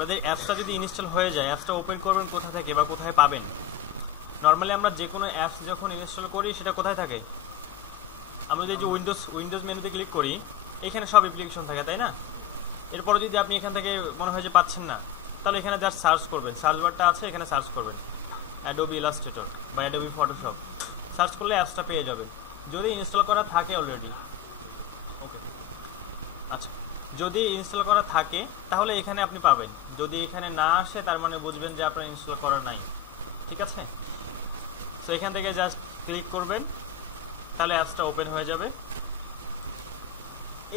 আপনাদের অ্যাপসটা যদি ইনস্টল হয়ে যায়, অ্যাপসটা ওপেন করবেন কোথা থেকে বা কোথায় পাবেন? নর্মালি আমরা যে কোনো অ্যাপস যখন ইনস্টল করি সেটা কোথায় থাকে? আমরা যদি উইন্ডোজ মেনুতে ক্লিক করি, এখানে সব অ্যাপ্লিকেশন থাকে, তাই না? এরপরে যদি আপনি এখান থেকে মনে হয় যে পাচ্ছেন না, তাহলে এখানে জাস্ট সার্চ করবেন, সার্চ বারটা আছে, এখানে সার্চ করবেন অ্যাডোবি ইলাস্ট্রেটর বা অ্যাডোবি ফটোশপ, সার্চ করলে অ্যাপসটা পেয়ে যাবেন যদি ইনস্টল করা থাকে অলরেডি। ওকে, আচ্ছা, যদি ইনস্টল করা থাকে তাহলে এখানে আপনি পাবেন, যদি এখানে না আসে তার মানে বুঝবেন যে আপনার ইনস্টল করা নাই, ঠিক আছে? সো এখান থেকে জাস্ট ক্লিক করবেন, তাহলে অ্যাপসটা ওপেন হয়ে যাবে।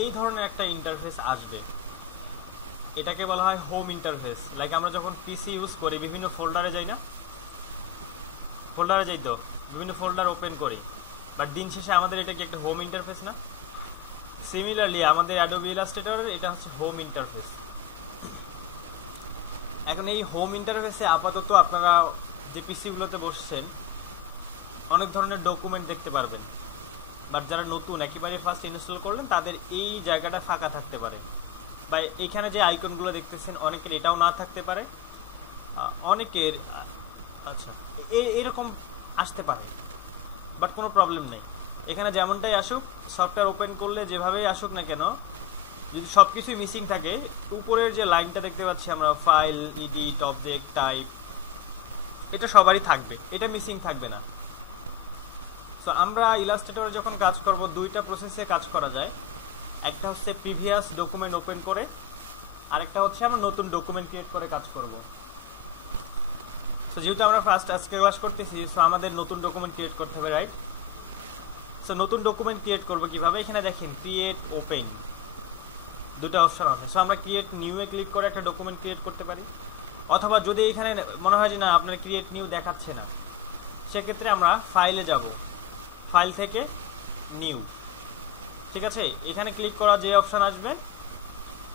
এই ধরনের একটা ইন্টারফেস আসবে, এটাকে বলা হয় হোম ইন্টারফেস। লাইক আমরা যখন পিসি ইউজ করি বিভিন্ন ফোল্ডারে যাই না, ফোল্ডারে যাই তো বিভিন্ন ফোল্ডার ওপেন করি, বাট দিন শেষে আমাদের এটা কি একটা হোম ইন্টারফেস না? সিমিলারলি আমাদের অ্যাডোবি ইলাস্ট্রেটরের এটা হচ্ছে হোম ইন্টারফেস। এখন এই হোম ইন্টারফেসে আপাতত আপনারা যে পিসিগুলোতে বসছেন অনেক ধরনের ডকুমেন্ট দেখতে পারবেন, বাট যারা নতুন একেবারে ফার্স্ট ইনস্টল করলেন তাদের এই জায়গাটা ফাঁকা থাকতে পারে, বা এখানে যে আইকনগুলো দেখতেছেন অনেকের এটাও না থাকতে পারে, অনেকের আচ্ছা এরকম আসতে পারে, বাট কোনো প্রবলেম নেই। এখানে যেমনটাই আসুক, সফটওয়্যার ওপেন করলে যেভাবেই আসুক না কেন, যদি সব কিছুই মিসিং থাকে, উপরের যে লাইনটা দেখতে পাচ্ছি আমরা ফাইল, এডিট, অবজেক্ট, টাইপ, এটা সবারই থাকবে, এটা মিসিং থাকবে না। সো আমরা ইলাস্ট্রেটরে যখন কাজ করব দুইটা প্রসেসে কাজ করা যায়, একটা হচ্ছে প্রিভিয়াস ডকুমেন্ট ওপেন করে, আরেকটা হচ্ছে আমরা নতুন ডকুমেন্ট ক্রিয়েট করে কাজ করব। সো যেহেতু আমরা ফার্স্ট আজকে ক্লাস করতেছি, সো আমাদের নতুন ডকুমেন্ট ক্রিয়েট করতে হবে, রাইট? সো নতুন ডকুমেন্ট ক্রিয়েট করব কিভাবে? এখানে দেখেন ক্রিয়েট, ওপেন, দুটো অপশন আছে। সো আমরা ক্রিয়েট নিউ এ ক্লিক করে একটা ডকুমেন্ট ক্রিয়েট করতে পারি, অথবা যদি এখানে মনে হয় যে না আপনার ক্রিয়েট নিউ দেখাচ্ছে না, সেক্ষেত্রে আমরা ফাইলে যাব, ফাইল থেকে নিউ, ঠিক আছে? এখানে ক্লিক করা যে অপশন আসবে,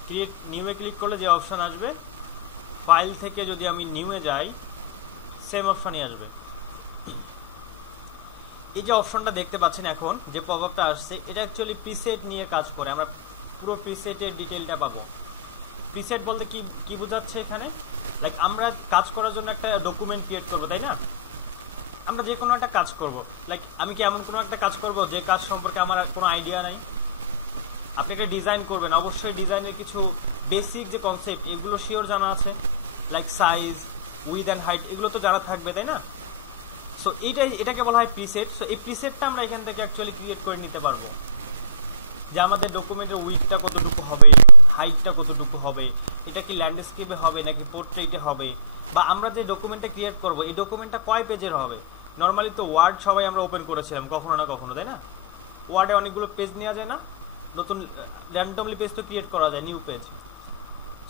ক্রিয়েট নিউ এ ক্লিক করলে যে অপশন আসবে, ফাইল থেকে যদি আমি নিউ এ যাই সেম অপশনই আসবে। এই যে অপশনটা দেখতে পাচ্ছেন এখন যে পপআপটা আসছে, এটা অ্যাকচুয়ালি প্রিসেট নিয়ে কাজ করে, আমরা পুরো প্রিসেটের ডিটেইলটা পাবো। প্রিসেট বলতে কি কি বোঝাচ্ছে এখানে? লাইক আমরা কাজ করার জন্য একটা ডকুমেন্ট ক্রিয়েট করব, তাই না? আমরা যে কোনো একটা কাজ করব, লাইক আমি কি এমন কোনো একটা কাজ করব যে কাজ সম্পর্কে আমার কোনো আইডিয়া নাই? আপনি একটা ডিজাইন করবেন, অবশ্যই ডিজাইনের কিছু বেসিক যে কনসেপ্ট এগুলো শিওর জানা আছে, like size, with and height, এগুলো তো জানা থাকবে, তাই না? সো এটাকে বলা হয় প্রিসেট। সো এই প্রিসেটটা আমরা এখান থেকে অ্যাকচুয়ালি ক্রিয়েট করে নিতে পারবো, যে আমাদের ডকুমেন্টের উইথটা কতটুকু হবে, হাইটটা কতটুকু হবে, এটা কি ল্যান্ডস্কেপে হবে নাকি পোর্ট্রেটে হবে, বা আমরা যে ডকুমেন্টটা ক্রিয়েট করব এই ডকুমেন্টটা কয় পেজের হবে। নর্মালি তো ওয়ার্ড সবাই আমরা ওপেন করেছিলাম কখনো না কখনো, তাই না? ওয়ার্ডে অনেকগুলো পেজ নেওয়া যায় না, নতুন র্যান্ডমলি পেজ তো ক্রিয়েট করা যায়, নিউ পেজ।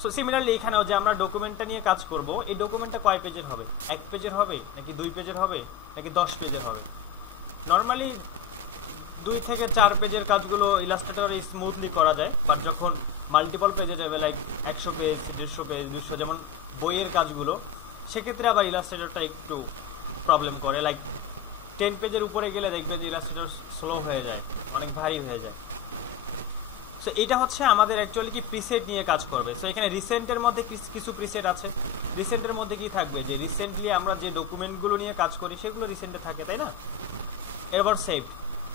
সো সিমিলারলি এখানেও যে আমরা ডকুমেন্টটা নিয়ে কাজ করব, এই ডকুমেন্টটা কয় পেজের হবে, 1 পেজের হবে নাকি 2 পেজের হবে নাকি 10 পেজের হবে? নর্মালি 2 থেকে 4 পেজের কাজগুলো ইলাস্ট্রেটরে স্মুথলি করা যায়, বাট যখন মাল্টিপল পেজে যাবে, লাইক 100 পেজ, 150 পেজ, 200, যেমন বইয়ের কাজগুলো, সেক্ষেত্রে আবার ইলাস্ট্রেটরটা একটু প্রবলেম করে। লাইক 10 পেজের উপরে গেলে দেখবে যে ইলাস্ট্রেটর স্লো হয়ে যায়, অনেক ভারী হয়ে যায়। সো এটা হচ্ছে আমাদের অ্যাকচুয়ালি কি প্রিসেট নিয়ে কাজ করবে। সো এখানে রিসেন্টের মধ্যে কিছু প্রিসেট আছে, রিসেন্টের মধ্যে কি থাকবে, যে রিসেন্টলি আমরা যে ডকুমেন্টগুলো নিয়ে কাজ করি সেগুলো রিসেন্টে থাকে, তাই না? এবার সেভড,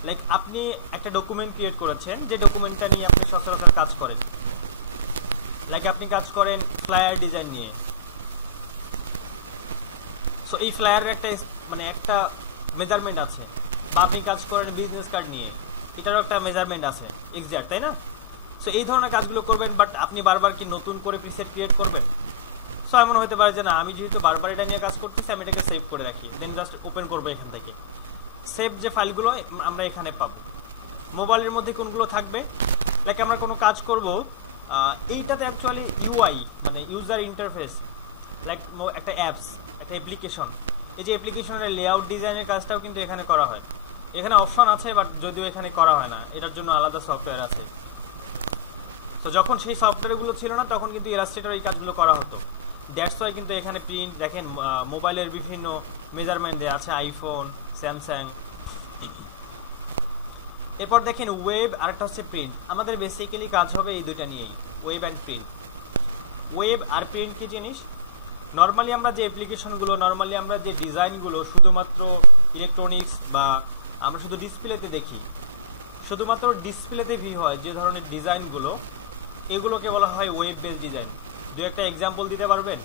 লাইক আপনি একটা ডকুমেন্ট ক্রিয়েট করেছেন, যে ডকুমেন্টটা নিয়ে আপনি সচরাচর কাজ করেন, লাইক আপনি কাজ করেন ফ্লায়ার ডিজাইন নিয়ে। সো এই ফ্লায়ারের একটা মেজারমেন্ট আছে, বা আপনি কাজ করেন বিজনেস কার্ড নিয়ে, এটারও একটা মেজারমেন্ট আছে এক্সাক্ট, তাই না? সো এই ধরনের কাজগুলো করবেন, বাট আপনি বারবার কি নতুন করে প্রিসেট ক্রিয়েট করবেন? সো এমন হতে পারে যে না আমি যেহেতু বারবার এটা নিয়ে কাজ করতেছি, আমি এটাকে সেভ করে রাখি, দেন জাস্ট ওপেন করবো এখান থেকে। সেভ যে ফাইলগুলো আমরা এখানে পাবো। মোবাইলের মধ্যে কোনগুলো থাকবে, লাইক আমরা কোনো কাজ করব, এইটাতে অ্যাকচুয়ালি ইউআই মানে ইউজার ইন্টারফেস, লাইক একটা অ্যাপস, একটা অ্যাপ্লিকেশন, এই যে অ্যাপ্লিকেশনের লেআউট ডিজাইনের কাজটাও কিন্তু এখানে করা হয়। এখানে অপশন আছে, বাট যদিও এখানে করা হয় না, এটার জন্য আলাদা সফটওয়্যার আছে। তো যখন সেই সফটওয়্যারগুলো ছিল না তখন কিন্তু ইলাস্ট্রেটর এই কাজগুলো করা হতো। দ্যাটস ওয়াই কিন্তু এখানে প্রিন্ট দেখেন, মোবাইলের বিভিন্ন মেজারমেন্ট দেওয়া আছে, আইফোন, স্যামসাং। এরপর দেখেন ওয়েব, আরেকটা হচ্ছে প্রিন্ট। আমাদের বেসিক্যালি কাজ হবে এই দুইটা নিয়েই, ওয়েব অ্যান্ড প্রিন্ট। ওয়েব আর প্রিন্ট কি জিনিস? নর্মালি আমরা যে অ্যাপ্লিকেশনগুলো, নর্মালি আমরা যে ডিজাইনগুলো শুধুমাত্র ইলেকট্রনিক্স বা আমরা শুধু ডিসপ্লেতে দেখি, শুধুমাত্র ডিসপ্লেতে ভিউ হয় যে ধরনের ডিজাইনগুলো, এগুলোকে বলা হয় ওয়েব বেস ডিজাইন। দু একটা এক্সাম্পল দিতে পারবেন?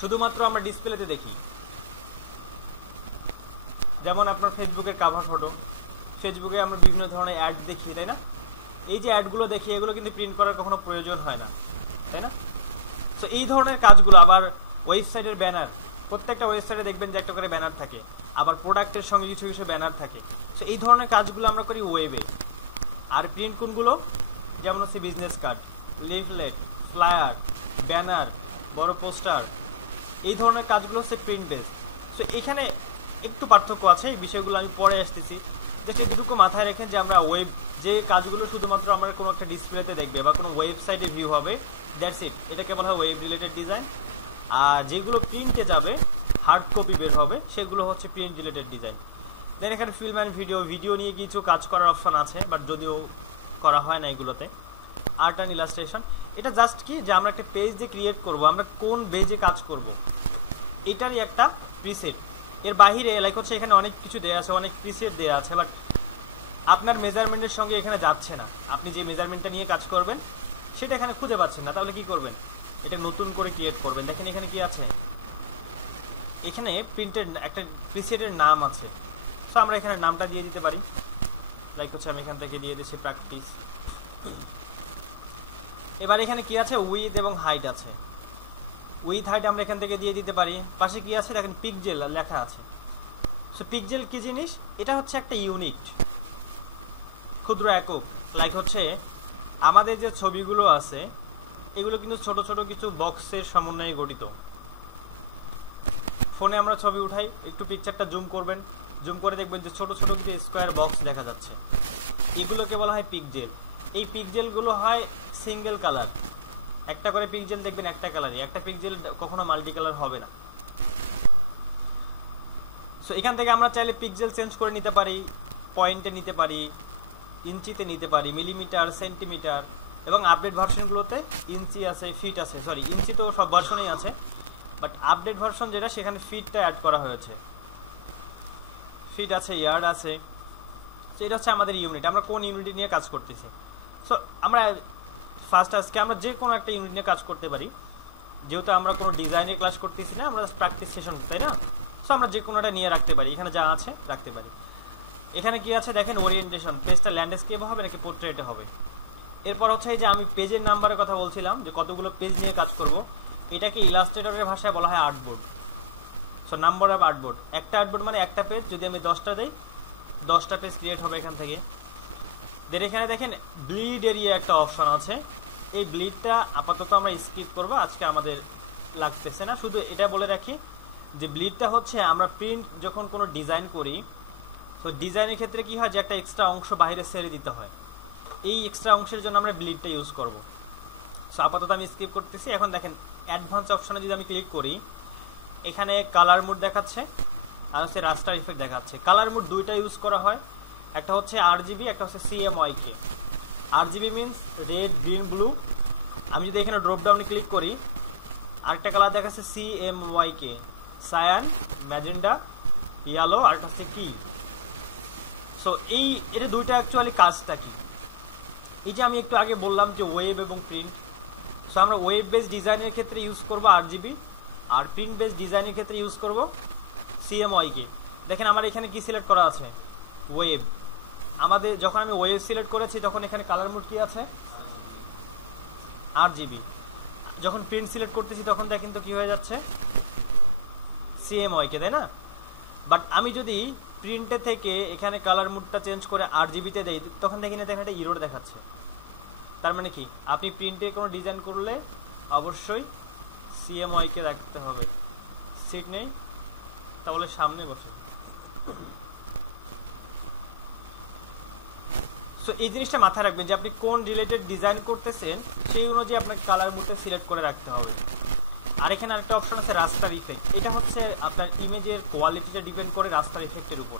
শুধুমাত্র আমরা ডিসপ্লেতে দেখি, যেমন আপনার ফেসবুকের কাভার ফটো, ফেসবুকে আমরা বিভিন্ন ধরনের অ্যাড দেখি, তাই না? এই যে অ্যাডগুলো দেখি, এগুলো কিন্তু প্রিন্ট করার কখনো প্রয়োজন হয় না, তাই না? সো এই ধরনের কাজগুলো, আবার ওয়েবসাইটের ব্যানার, প্রত্যেকটা ওয়েবসাইটে দেখবেন যে একটা করে ব্যানার থাকে, আবার প্রোডাক্টের সঙ্গে কিছু কিছু ব্যানার থাকে। সো এই ধরনের কাজগুলো আমরা করি ওয়েবে। আর প্রিন্ট কোনগুলো? যেমন হচ্ছে business card, leaflet, flyer, banner, বড় পোস্টার, এই ধরনের কাজগুলো হচ্ছে প্রিন্ট বেস। সো এখানে একটু পার্থক্য আছে, এই বিষয়গুলো আমি পরে আসতেছি। জাস্ট এটুকু মাথায় রাখেন যে আমরা ওয়েব যে কাজগুলো শুধুমাত্র আমরা কোনো একটা ডিসপ্লেতে দেখবে বা কোনো ওয়েবসাইটে ভিউ হবে, দ্যাটস ইট, এটাকে বলা হয় ওয়েব রিলেটেড ডিজাইন। আর যেগুলো প্রিন্টে যাবে, হার্ড কপি বের হবে, সেগুলো হচ্ছে প্রিন্ট রিলেটেড ডিজাইন। দেন এখানে ফিল্ম অ্যান্ড ভিডিও নিয়ে কিছু কাজ করার অপশন আছে, বাট যদিও করা হয় না এগুলোতে। আর্ট অ্যান্ড ইলাস্ট্রেশন, এটা জাস্ট কি যে আমরা একটা পেজ যে ক্রিয়েট করব, আমরা কোন বেজে কাজ করব, এটারই একটা প্রিসেট। এর বাহিরে লাইক হচ্ছে এখানে অনেক কিছু দেওয়া আছে, অনেক প্রিসেট দেওয়া আছে, বাট আপনার মেজারমেন্টের সঙ্গে এখানে যাচ্ছে না। আপনি যে মেজারমেন্টটা নিয়ে কাজ করবেন সেটা এখানে খুঁজে পাচ্ছেন না, তাহলে কি করবেন? এটা নতুন করে ক্রিয়েট করবেন। দেখেন এখানে কি আছে, এখানে প্রিন্টের একটা প্রিসেটের নাম আছে। সো আমরা এখানে নামটা দিয়ে দিতে পারি, লাইক হচ্ছে আমি এখান থেকে দিয়ে দিচ্ছি প্র্যাকটিস। এবার এখানে কি আছে, উইথ এবং হাইট আছে। উইথ হাইট আমরা এখান থেকে দিয়ে দিতে পারি। পাশে কি আছে দেখেন, পিক্সেল লেখা আছে। সো পিক্সেল কি জিনিস? এটা হচ্ছে একটা ইউনিট, ক্ষুদ্র একক। লাইক হচ্ছে আমাদের যে ছবিগুলো আছে, এগুলো কিন্তু ছোট ছোট কিছু বক্সের সমন্বয়ে গঠিত। ফোনে আমরা ছবি উঠাই, একটু পিকচারটা জুম করবেন, জুম করে দেখবেন যে ছোট ছোট কিছু স্কোয়ার বক্স দেখা যাচ্ছে, এগুলোকে বলা হয় পিক্সেল। এই পিক্সেলগুলো হয় সিঙ্গেল কালার, একটা করে পিক্সেল দেখবেন একটা কালারই, একটা পিক্সেল কখনো মাল্টি কালার হবে না। সো এখান থেকে আমরা চাইলে পিক্সেল চেঞ্জ করে নিতে পারি, পয়েন্টে নিতে পারি, ইঞ্চিতে নিতে পারি, মিলিমিটার, সেন্টিমিটার, এবং আপডেট ভার্সনগুলোতে ইঞ্চি আছে, ফিট আছে। সরি, ইঞ্চি তো সব ভার্সনেই আছে, বাট আপডেট ভার্সন যেটা, সেখানে ফিটটা অ্যাড করা হয়েছে। ফিট আছে, ইয়ার্ড আছে। সো এটা হচ্ছে আমাদের ইউনিট, আমরা কোন ইউনিট নিয়ে কাজ করতেছি। সো আমরা ফার্স্ট আজকে আমরা যে কোনো একটা ইউনিট নিয়ে কাজ করতে পারি, যেহেতু আমরা কোনো ডিজাইনের ক্লাস করতেছি না, আমরা প্র্যাকটিস সেশন, তাই না? সো আমরা যে কোনোটা নিয়ে রাখতে পারি, এখানে যা আছে রাখতে পারি। এখানে কি আছে দেখেন, ওরিয়েন্টেশন, পেজটা ল্যান্ডস্কেপ হবে নাকি পোর্ট্রেটে হবে। এরপর হচ্ছে এই যে আমি পেজের নাম্বারের কথা বলছিলাম, যে কতগুলো পেজ নিয়ে কাজ করব, এটাকে ইলাস্ট্রেটরের ভাষায় বলা হয় artboard. So number of artboard, একটা আর্টবোর্ড মানে একটা পেজ, যদি আমি 10টা দেই 10টা পেজ ক্রিয়েট হবে এখান থেকে। দেন এখানে দেখেন ব্লিড এরিয়া একটা অপশন আছে, এই ব্লিডটা আপাতত আমরা স্কিপ করবো, আজকে আমাদের লাগতেছে না। শুধু এটা বলে রাখি যে ব্লিডটা হচ্ছে আমরা প্রিন্ট যখন কোনো ডিজাইন করি, তো ডিজাইনের ক্ষেত্রে কি হয় যে একটা এক্সট্রা অংশ বাইরে ছেড়ে দিতে হয়, এই এক্সট্রা অংশের জন্য আমরা ব্লিডটা ইউজ করব। সো আপাতত আমি স্কিপ করতেছি। এখন দেখেন অ্যাডভান্স অপশনে যদি আমি ক্লিক করি, এখানে কালার মুড দেখাচ্ছে আর হচ্ছে রাস্টার ইফেক্ট দেখাচ্ছে। কালার মুড দুইটা ইউজ করা হয়, একটা হচ্ছে RGB, একটা হচ্ছে CMYK। RGB means red, green, blue. আমি যদি এখানে ড্রপ ডাউনে ক্লিক করি, আরেকটা কালার দেখাচ্ছে CMYK, সায়ান, ম্যাজেন্ডা, ইয়েলো, আর একটা হচ্ছে কি। সো এটা দুইটা অ্যাকচুয়ালি কাজটা কি, এই যে আমি একটু আগে বললাম যে ওয়েব এবং প্রিন্ট। সো আমরা ওয়েব বেস ডিজাইনের ক্ষেত্রে ইউজ করব RGB, আর প্রিন্ট বেস ডিজাইনের ক্ষেত্রে ইউজ করব CMYK। দেখেন আমার এখানে কি সিলেক্ট করা আছে, ওয়েব। আমাদের যখন আমি ওয়েব সিলেক্ট করেছি তখন এখানে কালার মোড কি আছে, RGB। যখন প্রিন্ট সিলেক্ট করতেছি তখন দেখেন তো কি হয়ে যাচ্ছে, CMYK, তাই না? বাট আমি যদি প্রিন্টে থেকে এখানে কালার মুডটা চেঞ্জ করে RGB-তে দেই, তখন দেখেন একটা ইরর দেখাচ্ছে। তার মানে কি, আপনি প্রিন্টে কোনো ডিজাইন করলে অবশ্যই CMYK রাখতে হবে। সিট নেই, তাহলে সামনে বসে। সো এই জিনিসটা মাথায় রাখবেন যে আপনি কোন রিলেটেড ডিজাইন করতেছেন সেই অনুযায়ী আপনাকে কালার মুডটা সিলেক্ট করে রাখতে হবে। আর এখানে আরেকটা অপশন আছে রাস্টার ইফেক্ট, এটা হচ্ছে আপনার ইমেজের কোয়ালিটিটা ডিপেন্ড করে রাস্টার ইফেক্টের উপর।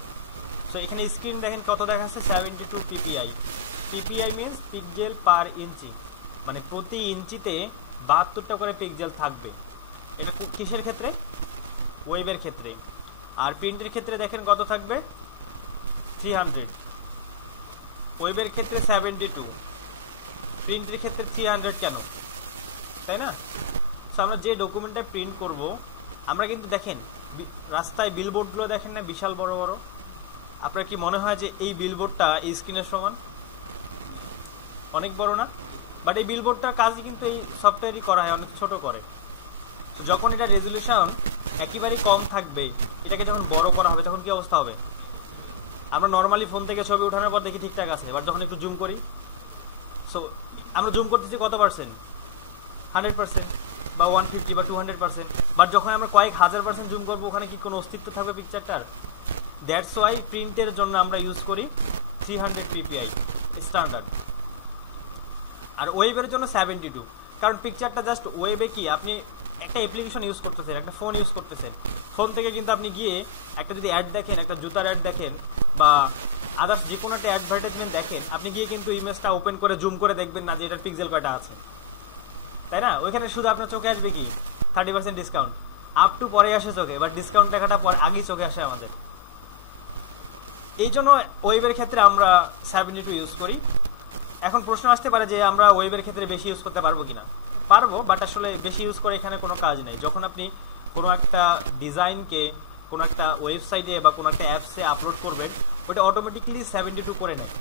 সো এখানে স্ক্রিন দেখেন কত দেখাচ্ছে, 72 PPI। PPI মিনস পিক্সেল পার ইঞ্চি, মানে প্রতি ইঞ্চিতে 72টা করে পিক্সেল থাকবে। এটা কিসের ক্ষেত্রে? ওয়েবের ক্ষেত্রে। আর প্রিন্টের ক্ষেত্রে দেখেন কত থাকবে? 300। ওয়েবের ক্ষেত্রে 72, প্রিন্টের ক্ষেত্রে 300 কেন? তাই না? সো আমরা যে ডকুমেন্টটা প্রিন্ট করব, আমরা কিন্তু দেখেন রাস্তায় বিলবোর্ডগুলো দেখেন না, বিশাল বড় বড়। আপনার কি মনে হয় যে এই বিলবোর্ডটা এই স্ক্রিনের সমান? অনেক বড় না? বাট এই বিলবোর্ডটার কাজই কিন্তু এই সফটওয়্যারই করা হয়, অনেক ছোট করে। তো যখন এটা রেজলিউশন একেবারেই কম থাকবে, এটাকে যখন বড় করা হবে তখন কি অবস্থা হবে? আমরা নর্মালি ফোন থেকে ছবি ওঠানোর পর দেখি ঠিকঠাক আছে, বাট যখন একটু জুম করি, সো আমরা জুম করতেছি কত পার্সেন্ট? 100% বা 150 বা 200%। বাট যখন আমরা কয়েক হাজার % জুম করবো, ওখানে কি কোনো অস্তিত্ব থাকবে পিকচারটার? দ্যাটস ওয়াই প্রিন্টের জন্য আমরা ইউজ করি 300 ppi স্ট্যান্ডার্ড, আর ওয়েবের জন্য 72। কারণ পিকচারটা জাস্ট ওয়েবে কি আপনি একটা অ্যাপ্লিকেশন ইউজ করতেছেন, একটা ফোন ইউজ করতেছেন, ফোন থেকে কিন্তু আপনি গিয়ে একটা যদি অ্যাড দেখেন, একটা জুতার অ্যাড দেখেন বা আদার্স যে কোনো একটা অ্যাডভার্টাইজমেন্ট দেখেন, আপনি গিয়ে কিন্তু ইমেজটা ওপেন করে জুম করে দেখবেন না যে এটার পিক্সেল কয়টা আছে, তাই না? ওইখানে শুধু আপনার চোখে আসবে কি 30% ডিসকাউন্ট, আপ টু পরে আসে চোখে, বাট ডিসকাউন্ট টাকাটা পর আগেই চোখে আসে আমাদের। এই জন্য ওয়েবের ক্ষেত্রে আমরা 72 ইউজ করি। এখন প্রশ্ন আসতে পারে যে আমরা ওয়েবের ক্ষেত্রে বেশি ইউজ করতে পারবো কিনা? পারবো, বাট আসলে বেশি ইউজ করে এখানে কোনো কাজ নেই। যখন আপনি কোনো একটা ডিজাইনকে কোনো একটা ওয়েবসাইটে বা কোনো একটা অ্যাপসে আপলোড করবেন, ওটা অটোমেটিক্যালি 72 করে নেয়।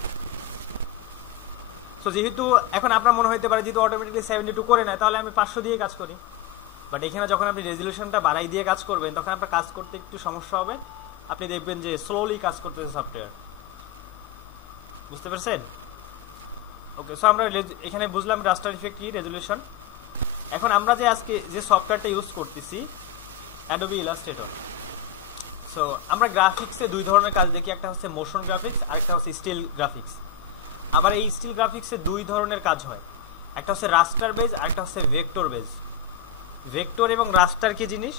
সো যেহেতু এখন আপনার মনে হতে পারে যেহেতু অটোমেটিক্যালি 72 করে নেয়, তাহলে আমি 500 দিয়ে কাজ করি। বাট এখানে যখন আপনি রেজলিউশনটা বাড়াই দিয়ে কাজ করবেন, তখন আপনার কাজ করতে একটু সমস্যা হবে। আপনি দেখবেন যে স্লোলি কাজ করতেছে সফটওয়্যার। বুঝতে পারছেন? ওকে, সো আমরা এখানে বুঝলাম রাস্টার ইফেক্ট কি, রেজলিউশন। এখন আমরা যে আজকে যে সফটওয়্যারটা ইউজ করতেছি, অ্যাডোবি ইলাস্ট্রেটর। সো আমরা গ্রাফিক্সে দুই ধরনের কাজ দেখি, একটা হচ্ছে মোশন গ্রাফিক্স আর একটা হচ্ছে স্টিল গ্রাফিক্স। আবার এই স্টিল গ্রাফিক্সে দুই ধরনের কাজ হয়, একটা হচ্ছে রাস্টার বেজ আর একটা হচ্ছে ভেক্টর বেজ। ভেক্টর এবং রাস্টার কি জিনিস?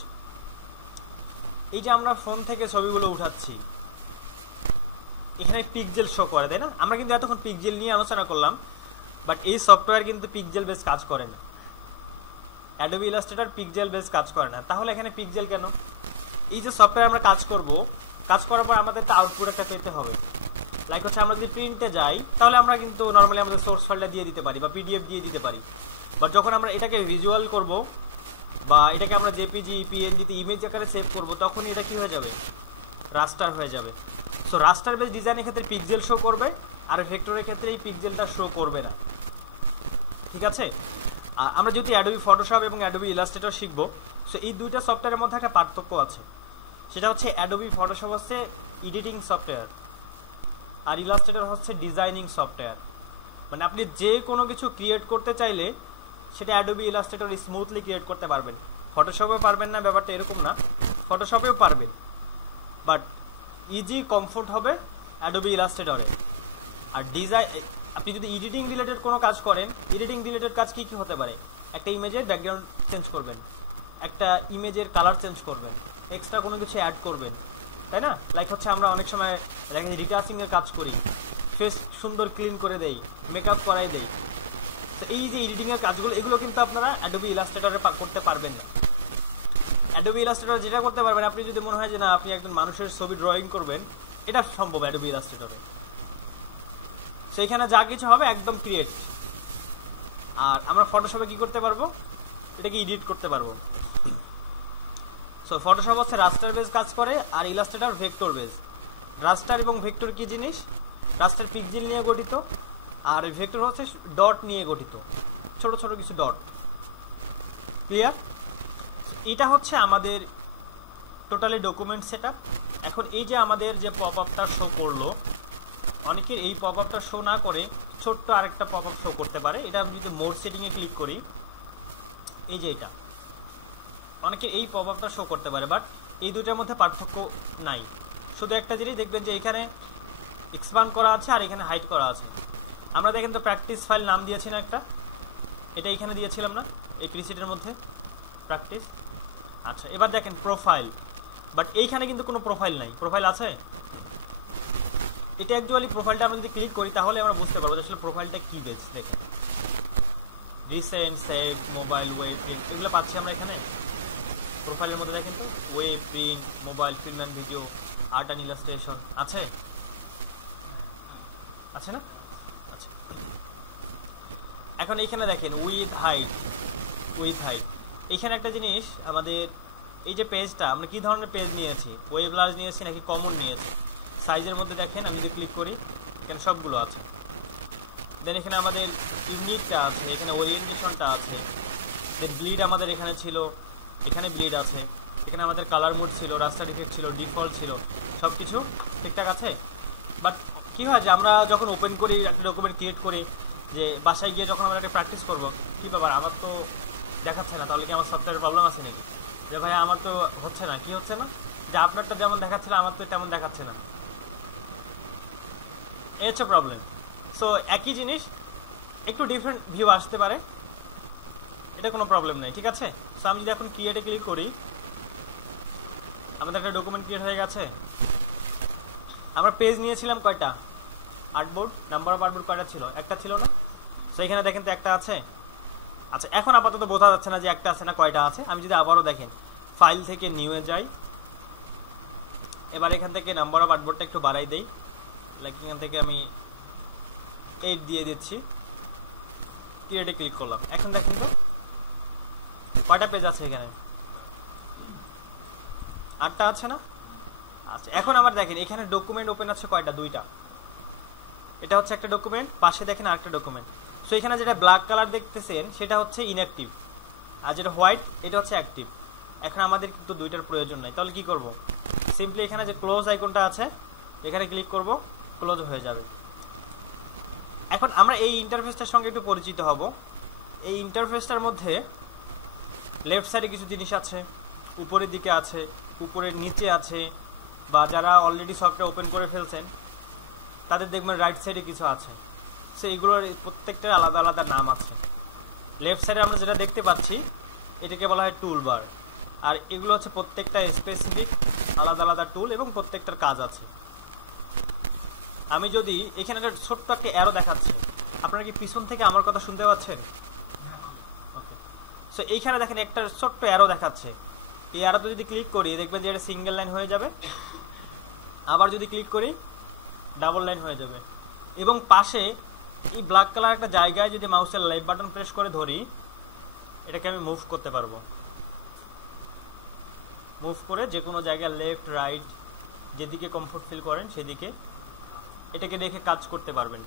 এই যে আমরা ফোন থেকে ছবিগুলো উঠাচ্ছি, এখানে পিক্সেল শো করে, তাই না? আমরা কিন্তু এতক্ষণ পিক্সেল নিয়ে আলোচনা করলাম, বাট এই সফটওয়্যার কিন্তু পিক্সেল বেস কাজ করে না। অ্যাডোবি ইলাস্ট্রেটর পিক্সেল বেস কাজ করে না। তাহলে এখানে পিক্সেল কেন? এই যে সফটওয়্যার আমরা কাজ করব, কাজ করার পর আমাদের তো আউটপুট একটা পেতে হবে। লাইক হচ্ছে আমরা যদি প্রিন্টে যাই, তাহলে আমরা কিন্তু নর্মালি আমাদের সোর্স ফাইলটা দিয়ে দিতে পারি বা পিডিএফ দিয়ে দিতে পারি। বাট যখন আমরা এটাকে ভিজুয়াল করব বা এটাকে আমরা জেপিজি পিএনজিতে ইমেজ আকারে সেভ করব, তখন এটা কি হয়ে যাবে? রাস্টার হয়ে যাবে। সো রাস্টার বেস ডিজাইনের ক্ষেত্রে পিক্সেল শো করবে, আর ভেক্টরের ক্ষেত্রে এই পিক্সেলটা শো করবে না। ঠিক আছে? আমরা যদি অ্যাডোবি ফটোশপ এবং অ্যাডোবি ইলাস্ট্রেটর শিখব, সো এই দুইটা সফটওয়্যারের মধ্যে একটা পার্থক্য আছে। সেটা হচ্ছে অ্যাডোবি ফটোশপ হচ্ছে এডিটিং সফটওয়্যার, আর ইলাস্ট্রেটর হচ্ছে ডিজাইনিং সফটওয়্যার। মানে আপনি যে কোনো কিছু ক্রিয়েট করতে চাইলে সেটা অ্যাডোবি ইলাস্ট্রেটর স্মুথলি ক্রিয়েট করতে পারবেন। ফটোশপেও পারবেন না, ব্যাপারটা এরকম না, ফটোশপেও পারবেন, বাট ইজি কমফোর্ট হবে অ্যাডোবি ইলাস্ট্রেটরে। আর ডিজাইন, আপনি যদি এডিটিং রিলেটেড কোনো কাজ করেন, এডিটিং রিলেটেড কাজ কি কি হতে পারে? একটা ইমেজের ব্যাকগ্রাউন্ড চেঞ্জ করবেন, একটা ইমেজের কালার চেঞ্জ করবেন, এক্সট্রা কোনো কিছু অ্যাড করবেন, তাই না? লাইক হচ্ছে আমরা অনেক সময় রিটাচিং এর কাজ করি, ফেস সুন্দর ক্লিন করে দেই, মেকআপ করাই দেই। তো এই যে এডিটিং এর কাজগুলো, এগুলো কিন্তু আপনারা অ্যাডোবি ইলাস্ট্রেটরে করতে পারবেন না। অ্যাডোবি ইলাস্ট্রেটর যেটা করতে পারবেন, আপনি যদি মনে হয় যে না আপনি একজন মানুষের ছবি ড্রয়িং করবেন, এটা সম্ভব অ্যাডোবি ইলাস্ট্রেটরে। সেইখানে যা কিছু হবে একদম ক্রিয়েট। আর আমরা ফটোশপে কি করতে পারবো? এটাকে এডিট করতে পারবো। সো ফটোশপ হচ্ছে রাস্টার বেস কাজ করে, আর ইলাস্ট্রেটর ভেক্টর বেস। রাস্টার এবং ভেক্টর কি জিনিস? রাস্টার পিক্সেল নিয়ে গঠিত, আর ভেক্টর হচ্ছে ডট নিয়ে গঠিত, ছোট ছোট কিছু ডট। ক্লিয়ার? এটা হচ্ছে আমাদের টোটালি ডকুমেন্ট সেটআপ। এখন এই যে আমাদের যে পপ আপটা শো করলো, অনেকের এই পপ আপটা শো না করে ছোট্ট আরেকটা পপ আপ শো করতে পারে। এটা আমি যদি মোড সেটিংয়ে ক্লিক করি, এই যে এটা, অনেকে এই পপ আপটা শো করতে পারে, বাট এই দুইটার মধ্যে পার্থক্য নাই। শুধু একটা জিনিস দেখবেন যে এখানে এক্সপ্যান্ড করা আছে আর এখানে হাইড করা আছে। আমরা দেখেন তো প্র্যাকটিস ফাইল নাম দিয়েছি না একটা, এটা এখানে দিয়েছিলাম না এই প্রিসেটের মধ্যে, প্র্যাকটিস। আচ্ছা, এবার দেখেন প্রোফাইল, বাট এইখানে কিন্তু কোনো প্রোফাইল নাই। প্রোফাইল আছে? এটা অ্যাকচুয়ালি প্রোফাইলটা আমরা যদি ক্লিক করি তাহলে আমরা বুঝতে পারবো আসলে প্রোফাইলটা কি বেস। দেখেন recent, save, mobile, web, print, এগুলো পাচ্ছি আমরা এখানে প্রোফাইলের মধ্যে। দেখেন তো, web, print, mobile, film and video, art and illustration আছে আছে না? আচ্ছা, এখন এইখানে দেখেন উইথ হাইট, এইখানে একটা জিনিস আমাদের, এই যে পেজটা আমরা কি ধরনের পেজ নিয়েছি, ওয়েব লার্জ নিয়েছি নাকি কমন নিয়েছি। সাইজের মধ্যে দেখেন আমি যদি ক্লিক করি এখানে সবগুলো আছে। দেন এখানে আমাদের ইউনিটটা আছে, এখানে ওরিয়েন্টেশনটা আছে, দেন ব্লিড আমাদের এখানে ছিল, এখানে ব্লিড আছে, এখানে আমাদের কালার মোড ছিল, রাস্টার ইফেক্ট ছিল, ডিফল্ট ছিল, সব কিছু ঠিকঠাক আছে। বাট কী হয় যে আমরা যখন ওপেন করি একটা ডকুমেন্ট ক্রিয়েট করি, যে বাসায় গিয়ে যখন আমরা একটা প্র্যাকটিস করবো, কী ব্যাপার আমার তো দেখাচ্ছে না, তাহলে কি আমার সফটওয়্যারের প্রবলেম আছে নাকি? যে ভাই আমার তো হচ্ছে না, কি হচ্ছে না, যে আপনারটা যেমন দেখাচ্ছিল আমার তো তেমন দেখাচ্ছে না, এই হচ্ছে প্রবলেম। সো একই জিনিস একটু ডিফারেন্ট ভিউ আসতে পারে, এটা কোনো প্রবলেম নেই, ঠিক আছে। সো আমি যদি এখন ক্রিয়েটে ক্লিক করি, আমাদের একটা ডকুমেন্ট ক্রিয়েট হয়ে গেছে। আমরা পেজ নিয়েছিলাম কয়টা, আর্টবোর্ড, নাম্বার অফ আর্টবোর্ড কয়টা ছিল, একটা ছিল না? সো এখানে দেখেন তো একটা আছে। আচ্ছা, এখন আপাতত বোঝা যাচ্ছে না যে একটা আছে না কয়টা আছে। আমি যদি আবারও দেখেন ফাইল থেকে নিউয়ে যাই, এবার এখান থেকে নাম্বার অফ আর্টবোর্ডটা একটু বাড়াই দেই, লাইক এখান থেকে আমি 8 দিয়ে দিচ্ছি, ক্রিয়েটে ক্লিক করলাম। এখন দেখেন তো কয়টা পেজ আছে এখানে, 8টা আছে না? আচ্ছা, এখন আবার দেখেন এখানে ডকুমেন্ট ওপেন আছে কয়টা, 2টা। এটা হচ্ছে একটা ডকুমেন্ট, পাশে দেখেন আরেকটা ডকুমেন্ট। সো এখানে যেটা ব্ল্যাক কালার দেখতেছেন সেটা হচ্ছে ইনঅ্যাক্টিভ, আর যেটা হোয়াইট এটা হচ্ছে অ্যাক্টিভ। এখন আমাদের কিন্তু 2টার প্রয়োজন নাই, তাহলে কি করব? সিম্পলি এখানে যে ক্লোজ আইকনটা আছে এখানে ক্লিক করব, ক্লোজ হয়ে যাবে। এখন আমরা এই ইন্টারফেসটার সঙ্গে একটু পরিচিত হব। এই ইন্টারফেসটার মধ্যে লেফট সাইডে কিছু জিনিস আছে, উপরের দিকে আছে, উপরের নিচে আছে, বা যারা অলরেডি সফটওয়্যার ওপেন করে ফেলছেন তাদের দেখবেন রাইট সাইডে কিছু আছে। সো এগুলোর প্রত্যেকটার আলাদা আলাদা নাম আছে। লেফট সাইডে আমরা যেটা দেখতে পাচ্ছি এটাকে বলা হয় টুল বার, আর এগুলো হচ্ছে প্রত্যেকটা স্পেসিফিক আলাদা আলাদা টুল এবং প্রত্যেকটার কাজ আছে। আমি যদি এখানে একটা ছোট্ট একটা অ্যারো দেখাচ্ছে, আপনারা কি পিছন থেকে আমার কথা শুনতে পাচ্ছেন? ওকে, সো এইখানে দেখেন একটা ছোট্ট অ্যারো দেখাচ্ছে। এই অ্যারোতে যদি ক্লিক করি দেখবেন যে এটা সিঙ্গেল লাইন হয়ে যাবে, আবার যদি ক্লিক করি ডাবল লাইন হয়ে যাবে। এবং পাশে এই ব্ল্যাক কালার একটা জায়গায় যদি মাউসের লেফট বাটন প্রেস করে ধরি, এটাকে আমি মুভ করতে পারবো। মুভ করে যে কোনো জায়গায় লেফট রাইট যেদিকে কমফোর্ট ফিল করেন সেদিকে এটাকে দেখে কাজ করতে পারবেন।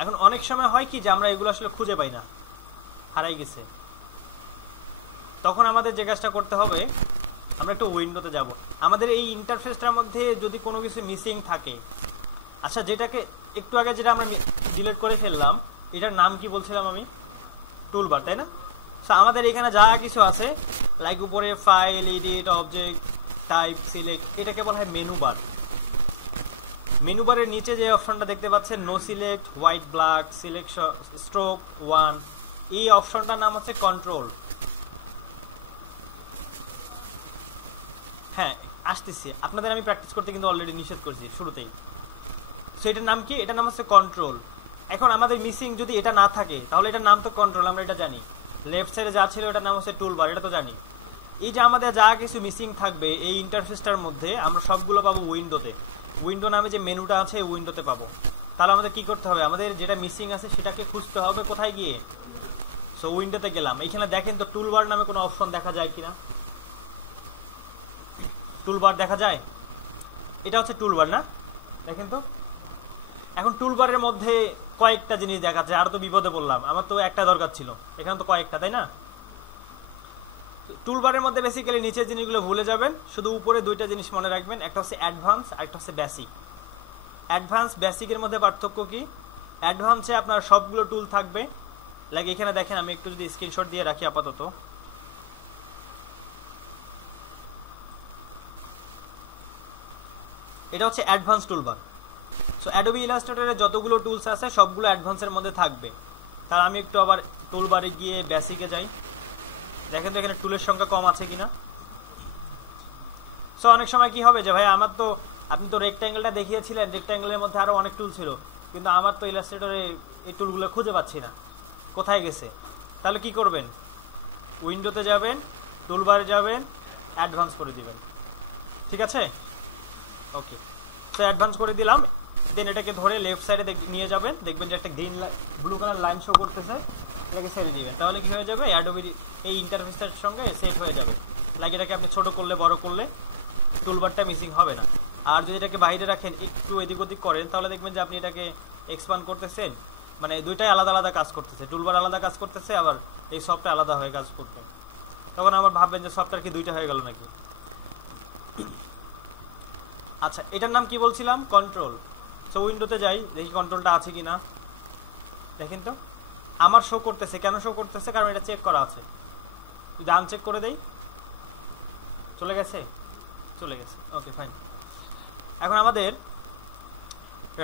এখন অনেক সময় হয় কি যে আমরা এগুলো আসলে খুঁজে পাই না, হারাই গেছে, তখন আমাদের যে কাজটা করতে হবে আমরা একটু উইন্ডোতে যাব। আমাদের এই ইন্টারফেসটার মধ্যে যদি কোনো কিছু মিসিং থাকে, আচ্ছা যেটাকে একটু আগে যেটা আমরা ডিলিট করে ফেললাম এটার নাম কি বলছিলাম আমি, টুলবার, তাই না? সো আমাদের এখানে যা কিছু আছে লাইক উপরে file, edit, object, type, select, এটাকে বলা হয় মেনু বার। মেনু বারের নিচে যে অপশনটা দেখতে পাচ্ছেন no select, white, black, selection, stroke 1, এই অপশনটার নাম হচ্ছে কন্ট্রোল। হ্যাঁ আসতেছি, আপনাদের আমি প্র্যাকটিস করতে কিন্তু অলরেডি নিষেধ করছি শুরুতেই। সো এটার নাম কি? এটার নাম হচ্ছে কন্ট্রোল। এখন আমাদের মিসিং যদি এটা না থাকে তাহলে এটার নাম তো কন্ট্রোল, আমরা এটা জানি। লেফট সাইডে যা ছিল এটার নাম হচ্ছে টুলবার, এটা তো জানি। এই যে আমাদের যা কিছু মিসিং থাকবে এই ইন্টারফেসটার মধ্যে আমরা সবগুলো পাবো উইন্ডোতে। উইন্ডো নামে যে মেনুটা আছে উইন্ডোতে পাবো। তাহলে আমাদের কি করতে হবে? আমাদের যেটা মিসিং আছে সেটাকে খুঁজতে হবে কোথায় গিয়ে। সো উইন্ডোতে গেলাম, এখানে দেখেন তো টুলবার নামে কোনো অপশন দেখা যায় কিনা। টুলবার দেখা যায়, এটা হচ্ছে টুলবার না, দেখেন তো। এখন টুলবারের মধ্যে কয়েকটা জিনিস দেখাচ্ছে, আরো তো বিপদে বললাম, আমার তো একটা দরকার ছিল, এখানে তো কয়েকটা, তাই না? টুলবারের মধ্যে বেসিক্যালি নিচের জিনিসগুলো ভুলে যাবেন, শুধু উপরে 2টা জিনিস মনে রাখবেন, একটা হচ্ছে অ্যাডভান্স আর একটা হচ্ছে বেসিক। অ্যাডভান্স বেসিকের মধ্যে পার্থক্য কি? অ্যাডভান্সে আপনার সবগুলো টুল থাকবে, লাইক এখানে দেখেন, আমি একটু যদি স্ক্রিনশট দিয়ে রাখি আপাতত, এটা হচ্ছে অ্যাডভান্স টুলবার। সো অ্যাডোবি ইলাস্ট্রেটরে যতগুলো টুলস আছে সবগুলো অ্যাডভান্সের মধ্যে থাকবে। তার আমি একটু আবার টুলবারে গিয়ে বেসিকে যাই, দেখেন তো এখানে টুলের সংখ্যা কম আছে কিনা। সো অনেক সময় কি হবে যে ভাই আমার তো, আপনি তো রেক্ট্যাঙ্গেলটা দেখিয়েছিলেন, রেক্ট্যাঙ্গেলের মধ্যে আরো অনেক টুল ছিল, কিন্তু আমার তো ইলাস্ট্রেটরে এই টুলগুলো খুঁজে পাচ্ছি না, কোথায় গেছে? তাহলে কি করবেন? উইন্ডোতে যাবেন, টুলবারে যাবেন, অ্যাডভান্স করে দিবেন। ঠিক আছে, ওকে। তো অ্যাডভান্স করে দিলাম, দেন এটাকে ধরে লেফট সাইডে নিয়ে যাবেন, দেখবেন যে একটা green blue colour line show করতেছে, এটাকে ছেড়ে দিবেন। তাহলে কি হয়ে যাবে? অ্যাডোবির এই ইন্টারফেসটার সঙ্গে সেট হয়ে যাবে। লাইক এটাকে আপনি ছোট করলে বড় করলে টুলবারটা মিসিং হবে না। আর যদি এটাকে বাইরে রাখেন, একটু এদিক ওদিক করেন, তাহলে দেখবেন যে আপনি এটাকে এক্সপান্ড করতেছেন, মানে দুইটাই আলাদা আলাদা কাজ করতেছে, টুলবার আলাদা কাজ করতেছে, আবার এই সফটটা আলাদা হয়ে কাজ করবে। তখন আমার ভাববেন যে সফটওয়্যার কি দুইটা হয়ে গেল নাকি। আচ্ছা, এটার নাম কি বলছিলাম? কন্ট্রোল। সো উইন্ডোতে যাই, দেখি কন্ট্রোলটা আছে কিনা। দেখেন তো আমার শো করতেছে। কেন শো করতেছে? কারণ এটা চেক করা আছে। যদি আনচেক করে দেই, চলে গেছে, চলে গেছে। ওকে, ফাইন। এখন আমাদের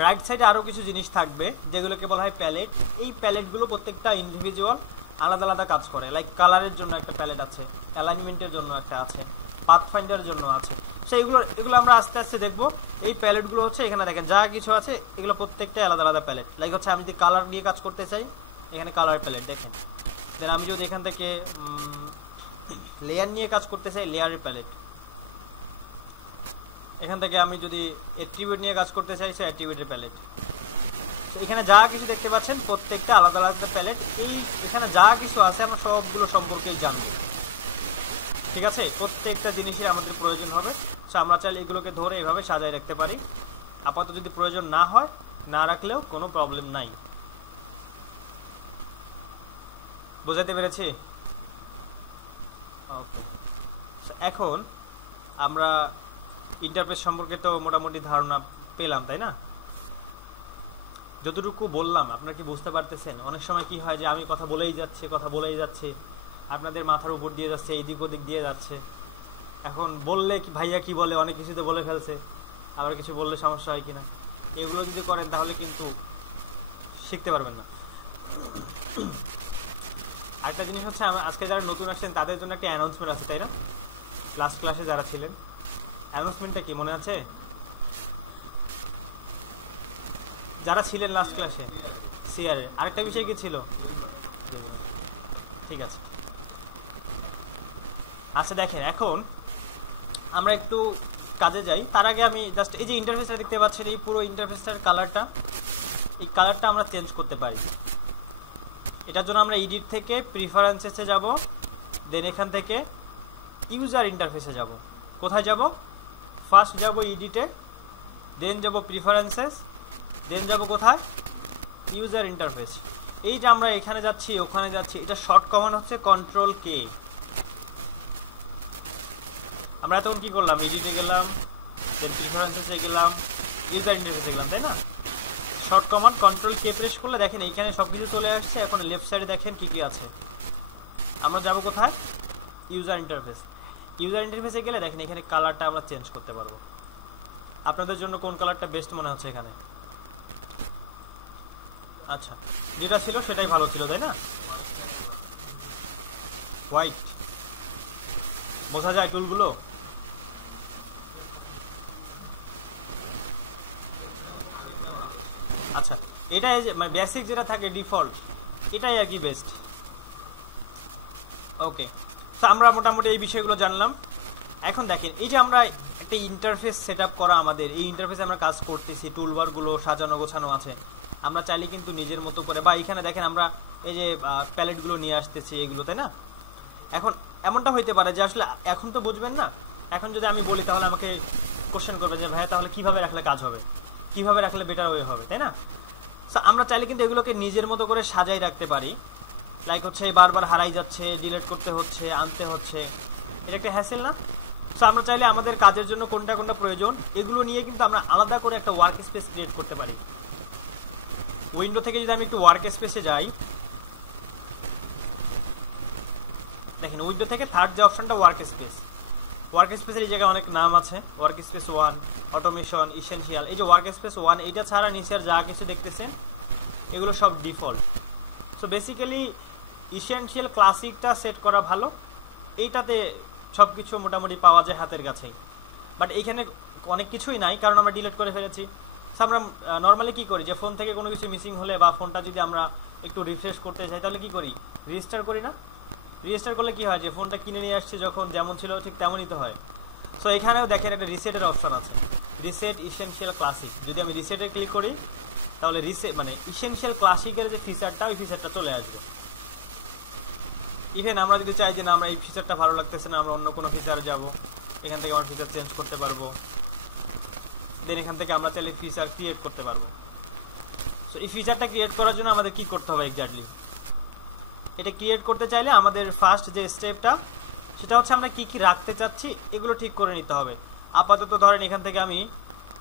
রাইট সাইডে আরও কিছু জিনিস থাকবে যেগুলোকে বলা হয় প্যালেট। এই প্যালেটগুলো প্রত্যেকটা ইন্ডিভিজুয়াল আলাদা আলাদা কাজ করে। লাইক কালারের জন্য একটা প্যালেট আছে, অ্যালাইনমেন্টের জন্য একটা আছে, পাথ ফাইন্ডারের জন্য আছে। সো এগুলো আমরা আস্তে আস্তে দেখবো। এই প্যালেটগুলো হচ্ছে এখানে দেখেন যা কিছু আছে এগুলো প্রত্যেকটা আলাদা আলাদা প্যালেট। লাইক হচ্ছে আমি যদি কালার নিয়ে কাজ করতে চাই, এখানে কালার প্যালেট দেখেন। দেন আমি যদি এখান থেকে লেয়ার নিয়ে কাজ করতে চাই, লেয়ারের প্যালেট। এখান থেকে আমি যদি অ্যাট্রিবিউট নিয়ে কাজ করতে চাই, সে অ্যাট্রিবিউটের প্যালেট। তো এখানে যা কিছু দেখতে পাচ্ছেন প্রত্যেকটা আলাদা আলাদা প্যালেট। এখানে যা কিছু আছে আমরা সবগুলো সম্পর্কেই জানবো। ঠিক আছে, প্রত্যেকটা জিনিসের আমাদের প্রয়োজন হবে। সো আমরা চাইলে এগুলোকে ধরে এভাবে সাজায় রাখতে পারি। আপাতত যদি প্রয়োজন না হয়, না রাখলেও কোনো প্রবলেম নাই। বুঝাতে পেরেছি? ওকে। এখন আমরা ইন্টারফেস সম্পর্কে তো মোটামুটি ধারণা পেলাম, তাই না? যতটুকু বললাম আপনারা কি বুঝতে পারতেছেন? অনেক সময় কি হয় যে আমি কথা বলেই যাচ্ছি, আপনাদের মাথার উপর দিয়ে যাচ্ছে, এইদিক ওদিক দিয়ে যাচ্ছে। এখন বললে কি ভাইয়া কি বলে, অনেক কিছুতে বলে ফেলছে, আবার কিছু বললে সমস্যা হয় কিনা, এগুলো যদি করেন তাহলে কিন্তু শিখতে পারবেন না। আরেকটা জিনিস হচ্ছে, আজকে যারা নতুন আসছেন তাদের জন্য একটা অ্যানাউন্সমেন্ট আছে, তাই না? লাস্ট ক্লাসে যারা ছিলেন, অ্যানাউন্সমেন্টটা কি মনে আছে? যারা ছিলেন লাস্ট ক্লাসে, সিআরের আরেকটা বিষয় কি ছিল? ঠিক আছে, আচ্ছা দেখেন, এখন আমরা একটু কাজে যাই। তার আগে আমি জাস্ট এই যে ইন্টারফেসটা দেখতে পাচ্ছেন, এই পুরো ইন্টারফেসটার কালারটা আমরা চেঞ্জ করতে পারি। এটার জন্য আমরা এডিট থেকে প্রিফারেন্সেসে যাব, দেন এখান থেকে ইউজার ইন্টারফেসে যাব। কোথায় যাব? ফার্স্ট যাব এডিটে, দেন যাব প্রিফারেন্সেস, দেন যাব কোথায়? User interface. এই যে আমরা এখানে যাচ্ছি ওখানে যাচ্ছি, এটা শর্ট কমান্ড হচ্ছে কন্ট্রোল কে। আমরা তখন কি করলাম? এডিটে গেলাম, দেন প্রিফারেন্সেসে গেলাম, ইউজার ইন্টারফেসে গেলাম, তাই না? Short command control K press করলে দেখেন এইখানে সবকিছু চলে আসছে। এখন লেফট সাইডে দেখেন কি কি আছে। আমরা যাব কোথায়? User interface. ইউজার ইন্টারফেসে গেলে দেখেন এখানে কালারটা আমরা চেঞ্জ করতে পারবো। আপনাদের জন্য কোন কালারটা বেস্ট মনে হচ্ছে এখানে? আচ্ছা, যেটা ছিল সেটাই ভালো ছিল, তাই না? হোয়াইট বোঝা যায় টুলগুলো? আচ্ছা, এটাই যে মানে বেসিক যেটা থাকে ডিফল্ট, এটাই আর কি বেস্ট। ওকে, তো আমরা মোটামুটি এই বিষয়গুলো জানলাম। এখন দেখেন, এই যে আমরা একটা ইন্টারফেস সেট আপ করা, আমাদের এই ইন্টারফেসে আমরা কাজ করতেছি, টুলবারগুলো সাজানো গোছানো আছে। আমরা চাইলে কিন্তু নিজের মতো করে, বা এখানে দেখেন আমরা এই যে প্যালেটগুলো নিয়ে আসতেছি এগুলো, তাই না? এখন এমনটা হইতে পারে যে আসলে এখন তো বুঝবেন না, এখন যদি আমি বলি তাহলে আমাকে কোশ্চেন করবে যে ভাইয়া তাহলে কিভাবে রাখলে কাজ হবে, কিভাবে রাখলে বেটার ওয়ে হবে, তাই না? সো আমরা চাইলে কিন্তু এগুলোকে নিজের মতো করে সাজাই রাখতে পারি। লাইক হচ্ছে বারবার হারাই যাচ্ছে, ডিলিট করতে হচ্ছে, আনতে হচ্ছে, এটা একটা হ্যাসেল না? সো আমরা চাইলে আমাদের কাজের জন্য কোনটা কোনটা প্রয়োজন এগুলো নিয়ে কিন্তু আমরা আলাদা করে একটা ওয়ার্ক স্পেস ক্রিয়েট করতে পারি। উইন্ডো থেকে যদি আমি একটু ওয়ার্ক স্পেসে যাই, দেখেন উইন্ডো থেকে থার্ড যে অপশনটা ওয়ার্ক স্পেস, ওয়ার্ক স্পেসের এই জায়গায় অনেক নাম আছে, ওয়ার্ক স্পেস 1, অটোমেশন, ইসেনশিয়াল। এই যে ওয়ার্ক স্পেস 1, এইটা ছাড়া নিচের যা কিছু দেখতেছেন এগুলো সব ডিফল্ট। সো বেসিক্যালি ইসেনশিয়াল ক্লাসিকটা সেট করা ভালো, এইটাতে সব কিছু মোটামুটি পাওয়া যায় হাতের কাছেই। বাট এইখানে অনেক কিছুই নাই, কারণ আমরা ডিলিট করে ফেলেছি। সো আমরা নর্মালি কি করি যে ফোন থেকে কোনো কিছু মিসিং হলে বা ফোনটা যদি আমরা একটু রিফ্রেশ করতে চাই তাহলে কি করি, রেজিস্টার করি না? রেজিস্টার করলে কি হয়, যে ফোনটা কিনে নিয়ে আসছি যখন যেমন ছিল ঠিক তেমনই তো হয়। সো এখানেও দেখেন একটা রিসেটের অপশন আছে, রিসেট ইসেনশিয়াল ক্লাসিক। যদি আমি রিসেটে ক্লিক করি তাহলে রিসেট মানে ইসেনশিয়াল ক্লাসিকের যে ফিচারটা ওই ফিচারটা চলে আসবে। ইভেন আমরা যদি চাই যে না আমরা এই ফিচারটা ভালো লাগতেছে না, আমরা অন্য কোনো ফিচারে যাব, এখান থেকে আমরা ফিচার চেঞ্জ করতে পারবো। দেন এখান থেকে আমরা চাইলে ফিচার ক্রিয়েট করতে পারবো। সো এই ফিচারটা ক্রিয়েট করার জন্য আমাদের কি করতে হবে এক্স্যাক্টলি, এটা ক্রিয়েট করতে চাইলে আমাদের ফার্স্ট যে স্টেপটা সেটা হচ্ছে আমরা কি কি রাখতে চাচ্ছি এগুলো ঠিক করে নিতে হবে। আপাতত ধরেন এখান থেকে আমি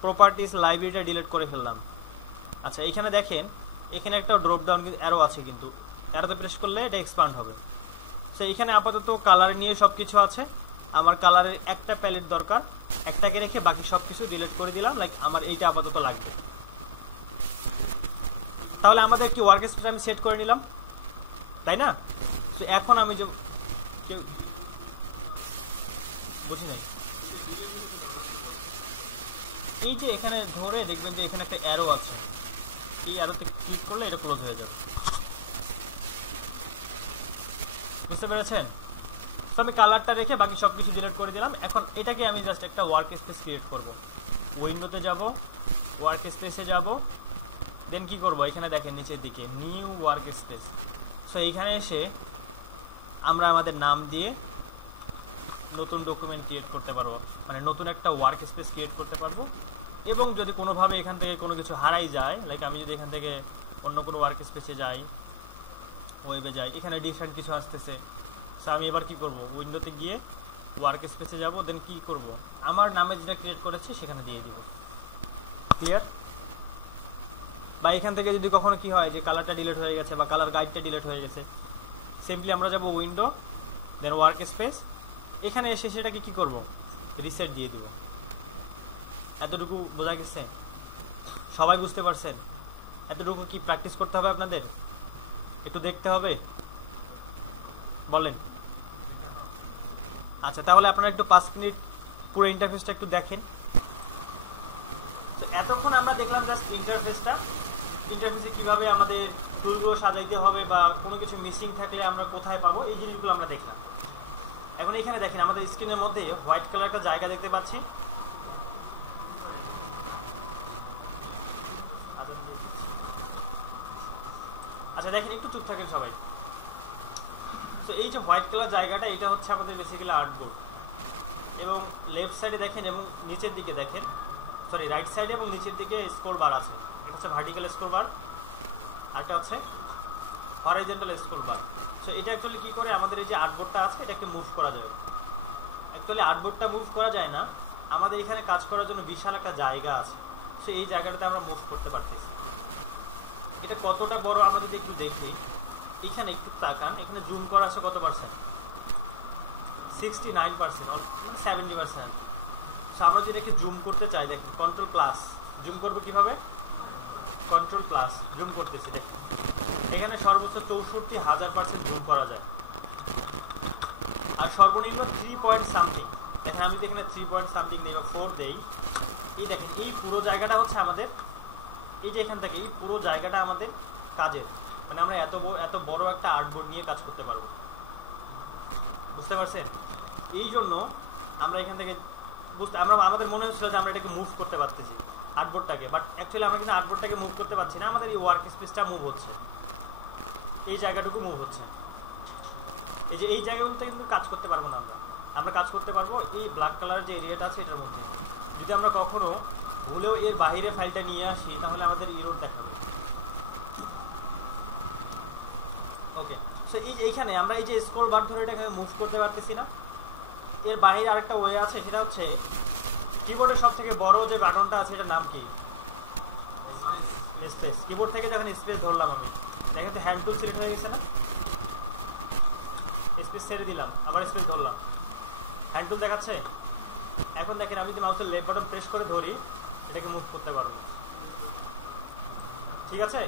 প্রপার্টিস লাইব্রেরিটা ডিলিট করে ফেললাম। আচ্ছা এখানে দেখেন এখানে একটা ড্রপ ডাউন অ্যারো আছে, কিন্তু অ্যারোতে প্রেস করলে এটা এক্সপান্ড হবে। সো এখানে আপাতত কালার নিয়ে সব কিছু আছে, আমার কালারের একটা প্যালেট দরকার, একটাকে রেখে বাকি সব কিছু ডিলিট করে দিলাম। লাইক আমার এইটা আপাতত লাগবে। তাহলে আমাদের কি ওয়ার্ক স্পেস আমি সেট করে নিলাম, তাই না? তো এখন আমি যে কেউ বুঝি নাই, এই যে এখানে ধরে দেখবেন যে এখানে একটা অ্যারো আছে, এই অ্যারোতে ক্লিক করলে এটা ক্লোজ হয়ে যাবে। বুঝতে পেরেছেন? তো আমি কালারটা রেখে বাকি সব কিছু ডিলিট করে দিলাম। এখন এটাকে আমি জাস্ট একটা ওয়ার্ক স্পেস ক্রিয়েট করব। উইন্ডোতে যাব, ওয়ার্ক স্পেসে যাব, দেন কি করব, এখানে দেখেন নিচের দিকে নিউ ওয়ার্ক স্পেস। সো এইখানে এসে আমরা আমাদের নাম দিয়ে নতুন ডকুমেন্ট ক্রিয়েট করতে পারবো, মানে নতুন একটা ওয়ার্ক স্পেস ক্রিয়েট করতে পারবো। এবং যদি কোনোভাবে এখান থেকে কোনো কিছু হারাই যায়, লাইক আমি যদি এখান থেকে অন্য কোনো ওয়ার্ক স্পেসে যাই, ওয়েবে যাই, এখানে ডিফারেন্ট কিছু আসতেছে। সো আমি এবার কি করব, উইন্ডোতে গিয়ে ওয়ার্ক স্পেসে যাব, দেন কি করব, আমার নামে যেটা ক্রিয়েট করেছি সেখানে দিয়ে দিব। ক্লিয়ার? বা এখান থেকে যদি কখনো কি হয় যে কালারটা ডিলিট হয়ে গেছে বা কালার গাইডটা ডিলিট হয়ে গেছে, সিম্পলি আমরা যাব উইন্ডো, দেন ওয়ার্ক স্পেস, এখানে এসে সেটাকে কি করব, রিসেট দিয়ে দিব। এতটুকু বোঝা গেছে? সবাই বুঝতে পারছেন? এতটুকু কি প্র্যাকটিস করতে হবে আপনাদের? একটু দেখতে হবে, বলেন? আচ্ছা তাহলে আপনারা একটু 5 মিনিট পুরো ইন্টারফেসটা একটু দেখেন। তো এতক্ষণ আমরা দেখলাম জাস্ট ইন্টারফেসটা, ইন্টারফেসে কিভাবে আমাদের টুলগুলো সাজাইতে হবে বা কোনো কিছু মিসিং থাকলে আমরা কোথায় পাবো, এই জিনিসগুলো আমরা দেখলাম। এখন এখানে দেখেন আমাদের স্ক্রিনের মধ্যে হোয়াইট কালার একটা জায়গা দেখতে পাচ্ছি। আচ্ছা দেখেন, একটু চুপ থাকেন সবাই। তো এই যে হোয়াইট কালার জায়গাটা, এটা হচ্ছে আমাদের বেসিক্যালি আর্টবোর্ড। এবং লেফট সাইডে দেখেন এবং নিচের দিকে দেখেন, সরি রাইট সাইডে এবং নিচের দিকে স্ক্রল বার আছে। এটা হচ্ছে ভার্টিক্যাল স্ক্রল বার, আরটা হচ্ছে হরাইজন্টাল স্ক্রল বার। সো এটা অ্যাকচুয়ালি কি করে, আমাদের এই যে আর্টবোর্ডটা আছে এটাকে মুভ করা যায়। অ্যাকচুয়ালি আর্টবোর্ডটা মুভ করা যায় না, আমাদের এখানে কাজ করার জন্য বিশাল একটা জায়গা আছে। সো এই জায়গাটাতে আমরা মুভ করতে পারতেছি। এটা কতটা বড় আমরা যদি একটু দেখি, এখানে একটু তাকান, এখানে জুম করা আছে কত পার্সেন্ট, 69%, মানে 70%। সো আমরা যদি এটাকে জুম করতে চাই, দেখেন কন্ট্রোল প্লাস জুম করবো কিভাবে, কন্ট্রোল প্লাস জুম করতেছি, দেখেন এখানে সর্বোচ্চ 64,000% জুম করা যায়। আর সর্বনিম্ন 3 পয়েন্ট সামথিং, দেখেন আমি যদি এখানে 3 পয়েন্ট সামথিং নেই বা 4 দেই, এই দেখেন এই পুরো জায়গাটা হচ্ছে আমাদের, এই যে এখান থেকে এই পুরো জায়গাটা আমাদের কাজের, মানে আমরা এত বড় একটা আর্টবোর্ড নিয়ে কাজ করতে পারবো। বুঝতে পারছেন? এই জন্য আমরা এখান থেকে আমাদের মনে হচ্ছিল যে আমরা এটাকে মুভ করতে পারতেছি আর্টবোর্ডটাকে, বাট অ্যাকচুয়ালি আমরা কিন্তু আর্টবোর্ডটাকে মুভ করতে পারছি না, আমাদের এই ওয়ার্ক স্পেসটা মুভ হচ্ছে, এই জায়গাটুকু মুভ হচ্ছে। এই যে এই জায়গাগুলোতে কিন্তু কাজ করতে পারবো না, আমরা কাজ করতে পারবো এই ব্ল্যাক কালারের যে এরিয়াটা আছে এটার মধ্যে। যদি আমরা কখনো ভুলেও এর বাইরে ফাইলটা নিয়ে আসি তাহলে আমাদের এরর দেখাবে। ওকে, সো এইখানে আমরা এই যে স্ক্রল বার ধরে এটাকে মুভ করতে পারতেছি না। এর বাইরে আরেকটা ওয়ে আছে, সেটা হচ্ছে কিবোর্ডের সব থেকে বড় যে বাটনটা আছে এটার নাম কি, স্পেস। কিবোর্ড থেকে যখন স্পেস ধরলাম আমি, দেখেন তো হ্যান্ড টুল সিলেক্ট হয়ে গেছে না, স্পেস ছেড়ে দিলাম, আবার স্পেস ধরলাম, হ্যান্ড টুল দেখাচ্ছে। এখন দেখেন আমি যদি মাউসের লেফট বাটন প্রেস করে ধরি এটাকে মুভ করতে পারবো। ঠিক আছে,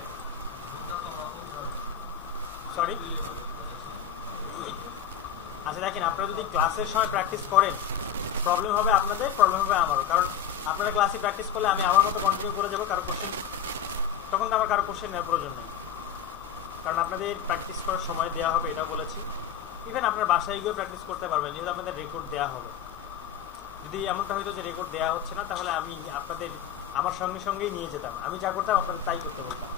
সরি। আচ্ছা দেখেন, আপনারা যদি ক্লাসের সময় প্র্যাকটিস করেন প্রবলেম হবে আপনাদের, প্রবলেম হবে আমারও, কারণ আপনারা ক্লাসে প্র্যাকটিস করলে আমি আমার মতো কন্টিনিউ করে যাবো, কারো কোশ্চেন তখন তো আমার কারো কোশ্চেন নেওয়ার প্রয়োজন নেই। কারণ আপনাদের প্র্যাকটিস করার সময় দেওয়া হবে এটাও বলেছি। ইভেন আপনার বাসায় গিয়েও প্র্যাকটিস করতে পারবেন, যেহেতু আপনাদের রেকর্ড দেওয়া হবে। যদি এমনটা হয়তো যে রেকর্ড দেওয়া হচ্ছে না, তাহলে আমি আপনাদের আমার সঙ্গে সঙ্গেই নিয়ে যেতাম, আমি যা করতাম আপনাদের তাই করতে বলতাম।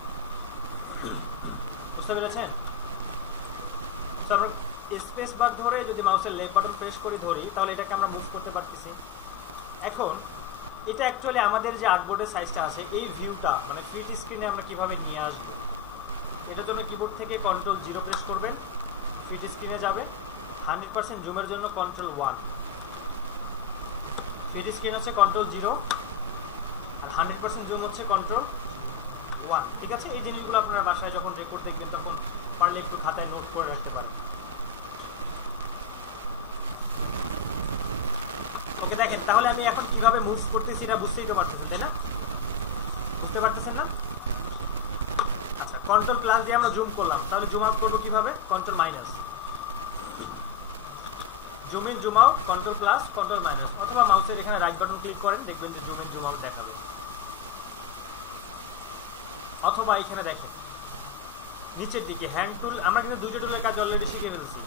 বুঝতে পেরেছেন? তো আমরা স্পেস বার ধরে যদি মাউসের লেফট বাটন প্রেস করে ধরি, তাহলে এটাকে আমরা মুভ করতে পারতেছি। এখন এটা অ্যাকচুয়ালি আমাদের যে আর্টবোর্ডের সাইজটা আছে, এই ভিউটা মানে ফিট স্ক্রিনে আমরা কিভাবে নিয়ে আসবো, এটার জন্য কিবোর্ড থেকে Ctrl+0 প্রেস করবেন, ফিট স্ক্রিনে যাবে। 100% জুমের জন্য Ctrl+1, ফিট স্ক্রিন হচ্ছে Ctrl+0, আর 100% জুম হচ্ছে Ctrl+1। ঠিক আছে? এই জিনিসগুলো আপনারা বাসায় যখন রেকর্ড দেখবেন তখন পারলে একটু খাতায় নোট করে রাখতে পারেন। ওকে, দেখেন তাহলে আমি এখন কিভাবে মুভ করতেছি এটা বুঝতেই তো পারতেছেন, তাই না? বুঝতে পারতেছেন না? আচ্ছা, Ctrl+ দিয়ে আমরা জুম করলাম, তাহলে জুম আউট করবো কিভাবে? Ctrl-, zoom in zoom out Ctrl+, Ctrl-, অথবা মাউসের এখানে রাইট বাটন ক্লিক করেন, দেখবেন যে জুম ইন জুম আউট দেখাবে। অথবা এখানে দেখেন নিচের দিকে হ্যান্ড টুল, আমরা কিন্তু দুটো টুলের কাজ অলরেডি শিখে ফেলছি,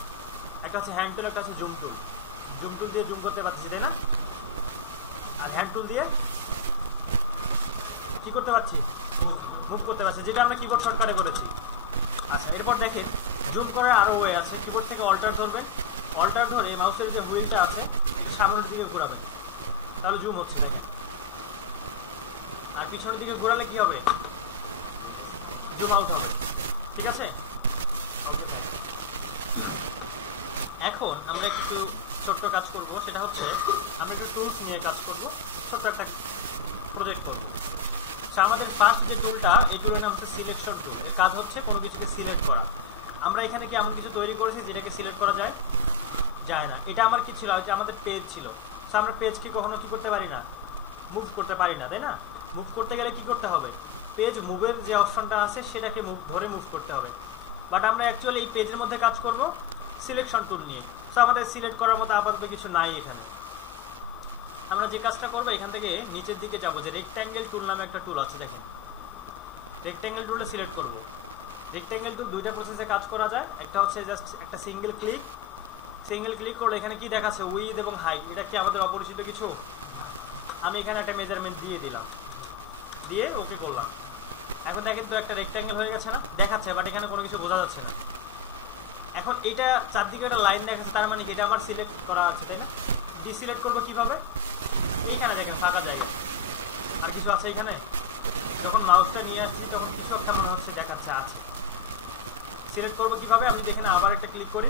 একটা হচ্ছে হ্যান্ড টুল, একটা হচ্ছে জুম টুল। জুম টুল দিয়ে জুম করতে পারছি, তাই না? আর হ্যান্ড টুল দিয়ে কি করতে পারছি? মুভ করতে পারছি, যেটা আমরা কিবোর্ড শর্টকাটে করেছি। আচ্ছা, এরপর দেখেন জুম করার আরো ওয়ে আছে। কিবোর্ড থেকে অল্টার ধরবেন, অল্টার ধরে মাউসের যে হুইলটা আছে এটা সামনের দিকে ঘোরাবেন, তাহলে জুম হচ্ছে, দেখেন। আর পিছনের দিকে ঘোরালে কি হবে? জুম আউট হবে। ঠিক আছে? ওকে, এখন আমরা একটু ছোট্ট কাজ করব, সেটা হচ্ছে আমরা একটু টুলস নিয়ে কাজ করব, ছোট্ট একটা প্রজেক্ট করব। আমাদের ফার্স্ট যে টুলটা, এই টুলের নাম হচ্ছে সিলেকশন টুল। এর কাজ হচ্ছে কোনো কিছুকে সিলেক্ট করা। আমরা এখানে কি এমন কিছু তৈরি করেছি যেটাকে সিলেক্ট করা যায়? যায় না। এটা আমার কি ছিল? আমাদের পেজ ছিল। আমরা পেজকে কখনো কি করতে পারি না? মুভ করতে পারি না, তাই না? মুভ করতে গেলে কি করতে হবে? পেজ মুভের যে অপশনটা আছে সেটাকে ধরে মুভ করতে হবে। বাট আমরা অ্যাকচুয়ালি এই পেজের মধ্যে কাজ করব সিলেকশন টুল নিয়ে। আমাদের সিলেক্ট করার মতো আপাতত কিছু নাই এখানে। আমরা যে কাজটা করবো, এখান থেকে নিচের দিকে যাবো, যে রেক্ট্যাঙ্গেল টুল নামে একটা টুল আছে, দেখেন। রেক্ট্যাঙ্গেল টুলটা সিলেক্ট করব। রেক্ট্যাঙ্গেল টুল দুইটা প্রসেসে কাজ করা যায়। একটা হচ্ছে জাস্ট একটা সিঙ্গেল ক্লিক করলে এখানে কি দেখাচ্ছে? উইথ এবং হাইট। এটা কি আমাদের অপরিচিত কিছু? আমি এখানে একটা মেজারমেন্ট দিয়ে দিলাম, দিয়ে ওকে করলাম। এখন দেখেন তো একটা রেক্ট্যাঙ্গেল হয়ে গেছে না? দেখাচ্ছে, বাট এখানে কোনো কিছু বোঝা যাচ্ছে না। এখন এটা চারদিকে একটা লাইন দেখাচ্ছে, তার মানে কি এটা আমার সিলেক্ট করা আছে, তাই না? ডিসিলেক্ট করবো কিভাবে? এইখানে দেখেন ফাঁকা জায়গা, আর কিছু আছে এখানে? যখন মাউসটা নিয়ে আসছি তখন কিছু একটা মনে হচ্ছে দেখাচ্ছে আছে। সিলেক্ট করবো কিভাবে? আমি দেখেন আবার একটা ক্লিক করি,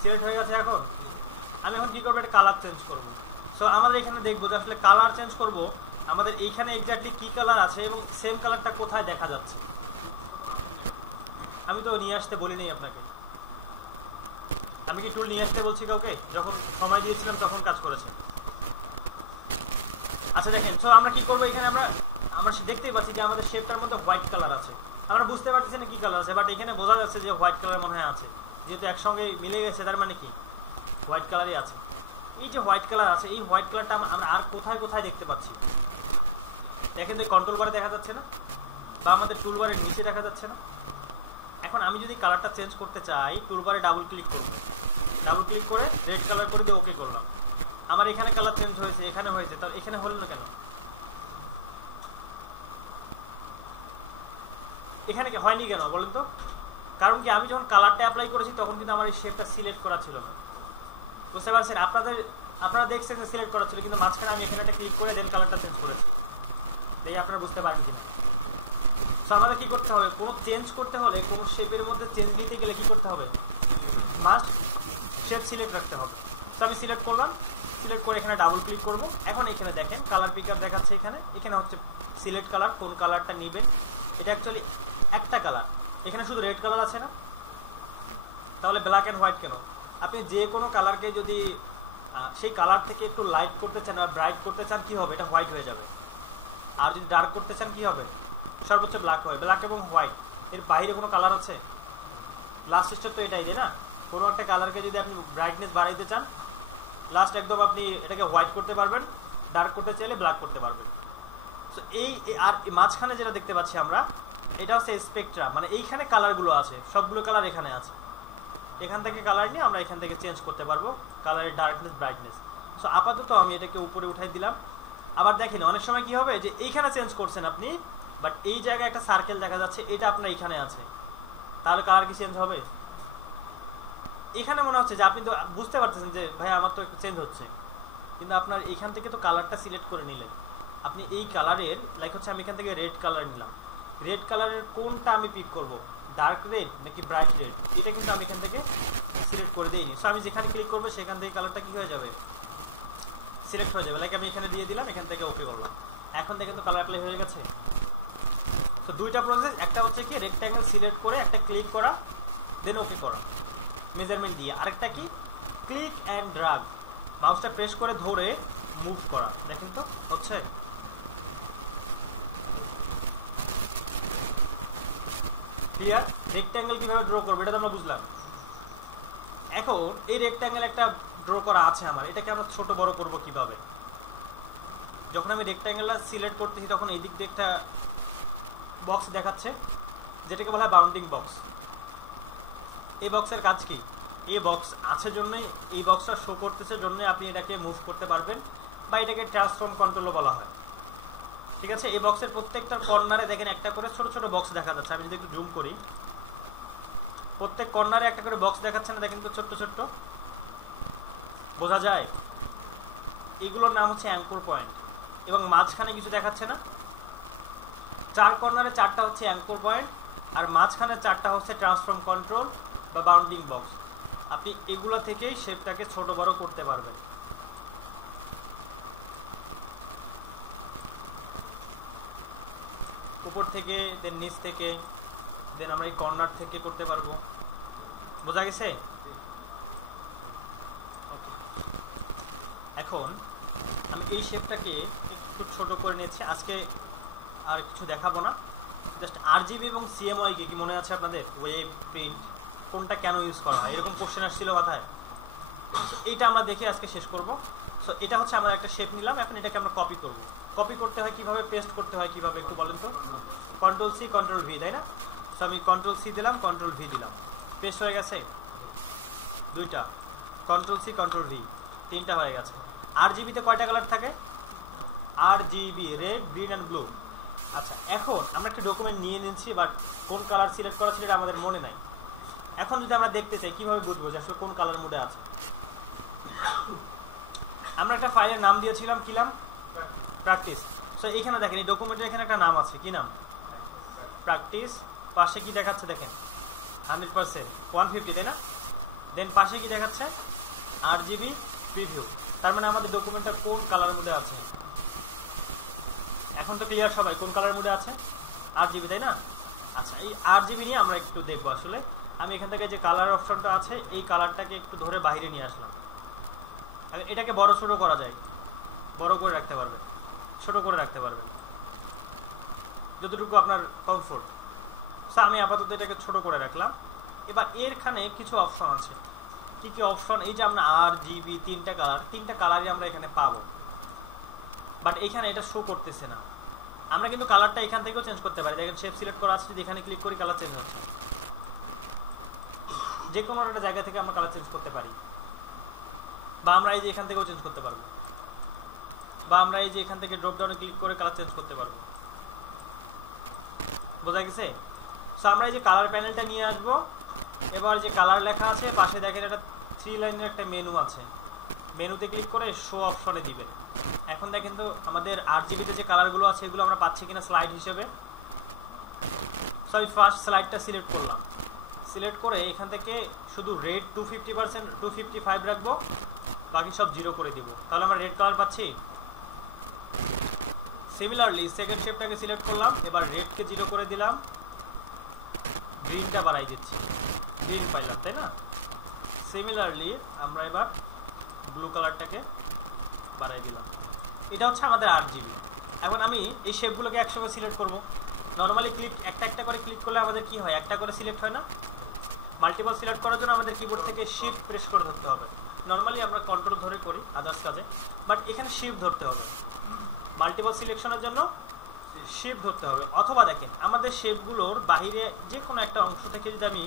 সিলেক্ট হয়ে গেছে। এখন আমি কি করবো? একটা কালার চেঞ্জ করবো। আমাদের এখানে দেখবো যে আসলে কালার চেঞ্জ করবো, আমাদের এইখানে এক্স্যাক্টলি কি কালার আছে এবং সেম কালারটা কোথায় দেখা যাচ্ছে। আমি তো নিয়ে আসতে বলিনি আপনাকে। আমি কি টুল নিয়ে আসতে বলছি কাউকে? যখন সময় দিয়েছিলাম তখন কাজ করেছে। আচ্ছা, দেখেন। আমরা কি করবো? এখানে আমরা দেখতেই পাচ্ছি যে আমাদের শেপটার মধ্যে হোয়াইট কালার আছে। আমরা বুঝতে পারতেছি না কি কালার আছে, বাট এখানে বোঝা যাচ্ছে যে হোয়াইট কালার মনে হয় আছে। যেহেতু একসঙ্গে মিলে গেছে, তার মানে কি হোয়াইট কালারই আছে। এই যে হোয়াইট কালার আছে, এই হোয়াইট কালারটা আমরা আর কোথায় কোথায় দেখতে পাচ্ছি? দেখেন তো, কন্ট্রোল বারে দেখা যাচ্ছে না, বা আমাদের টুল বারের নিচে দেখা যাচ্ছে না? এখন আমি যদি কালারটা চেঞ্জ করতে চাই, টুলবারে ডাবল ক্লিক করব, ডাবল ক্লিক করে রেড কালার করে দিয়ে ওকে করলাম। আমার এখানে কালার চেঞ্জ হয়েছে, এখানে হয়েছে, তাহলে এখানে হলো না কেন? এখানে হয়নি কেন বলেন তো? কারণ কি, আমি যখন কালারটা অ্যাপ্লাই করেছি তখন কিন্তু আমার এই শেপটা সিলেক্ট করা ছিল না। বুঝতে পারছেন? আপনারা দেখছেন যে সিলেক্ট করা ছিল, কিন্তু মাঝখানে আমি এখানে একটা ক্লিক করে দেন কালারটা চেঞ্জ করেছি। এই আপনারা বুঝতে পারেন কিনা? আমাদের কি করতে হবে? কোনো চেঞ্জ করতে হলে, কোনো শেপের মধ্যে চেঞ্জ নিতে গেলে কি করতে হবে? মাস্ট শেপ সিলেক্ট রাখতে হবে। আমি সিলেক্ট করলাম, সিলেক্ট করে এখানে ডাবল ক্লিক করব। এখন এখানে দেখেন কালার পিকার দেখাচ্ছে, এখানে হচ্ছে সিলেক্ট কালার, কোন কালারটা নেবেন। এটা অ্যাকচুয়ালি একটা কালার, এখানে শুধু রেড কালার আছে না? তাহলে ব্ল্যাক অ্যান্ড হোয়াইট কেন? আপনি যে কোনো কালারকে যদি সেই কালার থেকে একটু লাইট করতে চান বা ব্রাইট করতে চান, কি হবে? এটা হোয়াইট হয়ে যাবে। আর যদি ডার্ক করতে চান কি হবে? সর্বোচ্চ ব্ল্যাক হয়। ব্ল্যাক এবং হোয়াইট, এর বাইরে কোনো কালার আছে? লাস্ট স্টেপ তো এটাই, তাই না? কোনো একটা কালারকে যদি আপনি ব্রাইটনেস বাড়াইতে চান, লাস্ট একদম আপনি এটাকে হোয়াইট করতে পারবেন, ডার্ক করতে চাইলে ব্ল্যাক করতে পারবেন। এই আর মাঝখানে যেটা দেখতে পাচ্ছি আমরা, এটা হচ্ছে স্পেকট্রাম, মানে এইখানে কালারগুলো আছে, সবগুলো কালার এখানে আছে। এখান থেকে কালার নিয়ে আমরা এখান থেকে চেঞ্জ করতে পারবো কালারের ডার্কনেস ব্রাইটনেস। সো আপাতত আমি এটাকে উপরে উঠাই দিলাম। আবার দেখেন অনেক সময় কি হবে যে এইখানে চেঞ্জ করছেন আপনি, বাট এই জায়গায় একটা সার্কেল দেখা যাচ্ছে, এটা আপনার এখানে আছে, তাহলে কালার কি চেঞ্জ হবে? এখানে মনে হচ্ছে যে আপনি তো বুঝতে পারতেছেন যে ভাই আমার তো একটু চেঞ্জ হচ্ছে, কিন্তু আপনার এখান থেকে তো কালারটা সিলেক্ট করে নিলেন আপনি। এই কালারের লাইক হচ্ছে আমি এখান থেকে রেড কালার নিলাম, রেড কালারের কোনটা আমি পিক করব, ডার্ক রেড নাকি ব্রাইট রেড, এটা কিন্তু আমি এখান থেকে সিলেক্ট করে দিইনি। সো আমি যেখানে ক্লিক করবো সেখান থেকে কালারটা কি হয়ে যাবে, সিলেক্ট হয়ে যাবে। লাইক আমি এখানে দিয়ে দিলাম, এখান থেকে ওকে করলাম, এখন থেকে তো কালার অ্যাপ্লাই হয়ে গেছে। তো দুইটা প্রসেস, একটা হচ্ছে কি রেক্ট্যাঙ্গেল সিলেক্ট করে একটা ক্লিক করা দেন ওকে করা মেজারমেন্ট দিয়ে, আরেকটা কি ক্লিক অ্যান্ড ড্রাগ, মাউসটা প্রেস করে ধরে মুভ করা। দেখেন তো হচ্ছে। ক্লিয়ার? রেক্ট্যাঙ্গেল কিভাবে ড্র করবো এটা তো আমরা বুঝলাম। এখন এই রেক্ট্যাঙ্গেল একটা ড্র করা আছে আমার, এটাকে আমরা ছোট বড় করব কিভাবে? যখন আমি রেক্ট্যাঙ্গেলটা সিলেক্ট করতেছি তখন এই দিক দিয়ে একটা বক্স দেখাচ্ছে যেটাকে বলা হয় বাউন্ডিং বক্স। এই বক্সের কাজ কি? এই বক্স আছে জন্যই, এই বক্সটা শো করতেছে জন্য আপনি এটাকে মুভ করতে পারবেন, বা এটাকে ট্রান্সফর্ম কন্ট্রোলও বলা হয়। ঠিক আছে? এই বক্সের প্রত্যেকটা কর্নারে দেখেন একটা করে ছোট ছোট বক্স দেখা যাচ্ছে। আমি যদি একটু জুম করি, প্রত্যেক কর্নারে একটা করে বক্স দেখাচ্ছে না? দেখেন তো ছোট্ট ছোট্ট, বোঝা যায়? এগুলোর নাম হচ্ছে অ্যাঙ্কর পয়েন্ট। এবং মাঝখানে কিছু দেখাচ্ছে না? চার কর্নারে চারটা হচ্ছে অ্যাঙ্কর পয়েন্ট, আর মাঝখানে চারটা হচ্ছে ট্রান্সফর্ম কন্ট্রোল বা বাউন্ডিং বক্স। আপনি এগুলো থেকেই শেপটাকে ছোট বড় করতে পারবেন। উপর থেকে দেন নিচ থেকে দেন আমরা এই কর্নার থেকে করতে পারবো। বোঝা গেছে? এখন আমি এই শেপটাকে একটু ছোট করে নিয়েছি। আজকে আর কিছু দেখাবো না, জাস্ট আরজিবি এবং সিএমওয়াই কি মনে আছে আপনাদের? ওয়েব প্রিন্ট কোনটা কেন ইউজ করা হয়, এরকম কোশ্চেন আসছিল মাথায়। এইটা আমরা দেখে আজকে শেষ করব। সো এটা হচ্ছে আমরা একটা শেপ নিলাম, এখন এটাকে আমরা কপি করব। কপি করতে হয় কিভাবে, পেস্ট করতে হয় কিভাবে একটু বলেন তো? কন্ট্রোল সি কন্ট্রোল ভি, তাই না? সো আমি কন্ট্রোল সি দিলাম, কন্ট্রোল ভি দিলাম, পেস্ট হয়ে গেছে দুইটা। কন্ট্রোল সি কন্ট্রোল ভি, তিনটা হয়ে গেছে। আরজিবিতে কয়টা কালার থাকে? RGB red green and blue. আচ্ছা, এখন আমরা একটা ডকুমেন্ট নিয়ে নিচ্ছি, বাট কোন কালার সিলেক্ট করা ছিল এটা আমাদের মনে নাই। এখন যদি আমরা দেখতে চাই কিভাবে বুঝবো যে আসলে কোন কালার মোডে আছে? আমরা একটা ফাইলের নাম দিয়েছিলাম, কি নাম? প্র্যাকটিস। সো এখানে দেখেন এই ডকুমেন্টের এখানে একটা নাম আছে, কি নাম? প্র্যাকটিস। পাশে কি দেখাচ্ছে দেখেন? 100% 150, তাই না? দেন পাশে কি দেখাচ্ছে? RGB preview. তার মানে আমাদের ডকুমেন্টটা কোন কালার মোডে আছে? এখন তো ক্লিয়ার সবাই কোন কালার মোডে আছে? আরজিবি, তাই না? আচ্ছা, এই আরজিবি নিয়ে আমরা একটু দেখবো। আসলে আমি এখান থেকে যে কালার অপশনটা আছে এই কালারটাকে একটু ধরে বাইরে নিয়ে আসলাম। এটাকে বড় ছোট করা যায়, বড় করে রাখতে পারবেন, ছোট করে রাখতে পারবেন, যতটুকু আপনার কমফোর্ট। সো আমি আপাতত এটাকে ছোট করে রাখলাম। এবার এরখানে কিছু অপশন আছে। কি কি অপশন? এই যে আমরা আরজিবি তিনটা কালারই আমরা এখানে পাবো, বাট এখানে এটা শো করতেছে না। আমরা কিন্তু কালারটা এখান থেকেও চেঞ্জ করতে পারি। দেখেন শেপ সিলেক্ট করা আছে, যদি এখানে ক্লিক করি কালার চেঞ্জ হচ্ছে। যে কোনো একটা জায়গা থেকে আমরা কালার চেঞ্জ করতে পারি, বা আমরা এই যে এখান থেকেও চেঞ্জ করতে পারবো, বা আমরা এই যে এখান থেকে ড্রপ ডাউনে ক্লিক করে কালার চেঞ্জ করতে পারবো। বোঝা গেছে? সো আমরা এই যে কালার প্যানেলটা নিয়ে আসবো। এবার যে কালার লেখা আছে পাশে দেখেন একটা 3 লাইনের একটা মেনু আছে, মেনুতে ক্লিক করে শো অপশনে দিবেন। এখন দেখেন তো আমাদের আরজিবিতে যে কালারগুলো আছে এগুলো আমরা পাচ্ছি কিনা স্লাইড হিসেবে। সো আমি ফার্স্ট স্লাইডটা সিলেক্ট করলাম, সিলেক্ট করে এখান থেকে শুধু রেড 250% 255 রাখবো, বাকি সব 0 করে দিব। তাহলে আমরা রেড কালার পাচ্ছি। সিমিলারলি সেকেন্ড শেপটাকে সিলেক্ট করলাম, এবার রেডকে 0 করে দিলাম, গ্রিনটা বাড়াই দিচ্ছি, গ্রিন পাইলাম, তাই না? সিমিলারলি আমরা এবার ব্লু কালারটাকে বাড়াই দিলাম। এটা হচ্ছে আমাদের আরজিবি। এখন আমি এই শেপগুলোকে একসঙ্গে সিলেক্ট করব। নর্মালি একটা একটা করে ক্লিক করলে আমাদের কি হয়? একটা করে সিলেক্ট হয় না? মাল্টিপল সিলেক্ট করার জন্য আমাদের কিবোর্ড থেকে শিফট প্রেস করে ধরতে হবে। নর্মালি আমরা কন্ট্রোল ধরে করি আদার্স কাজে, বাট এখানে শিফট ধরতে হবে। মাল্টিপল সিলেকশনের জন্য শেপ ধরতে হবে, অথবা দেখেন আমাদের শেপগুলোর বাইরে যে কোনো একটা অংশ থেকে যদি আমি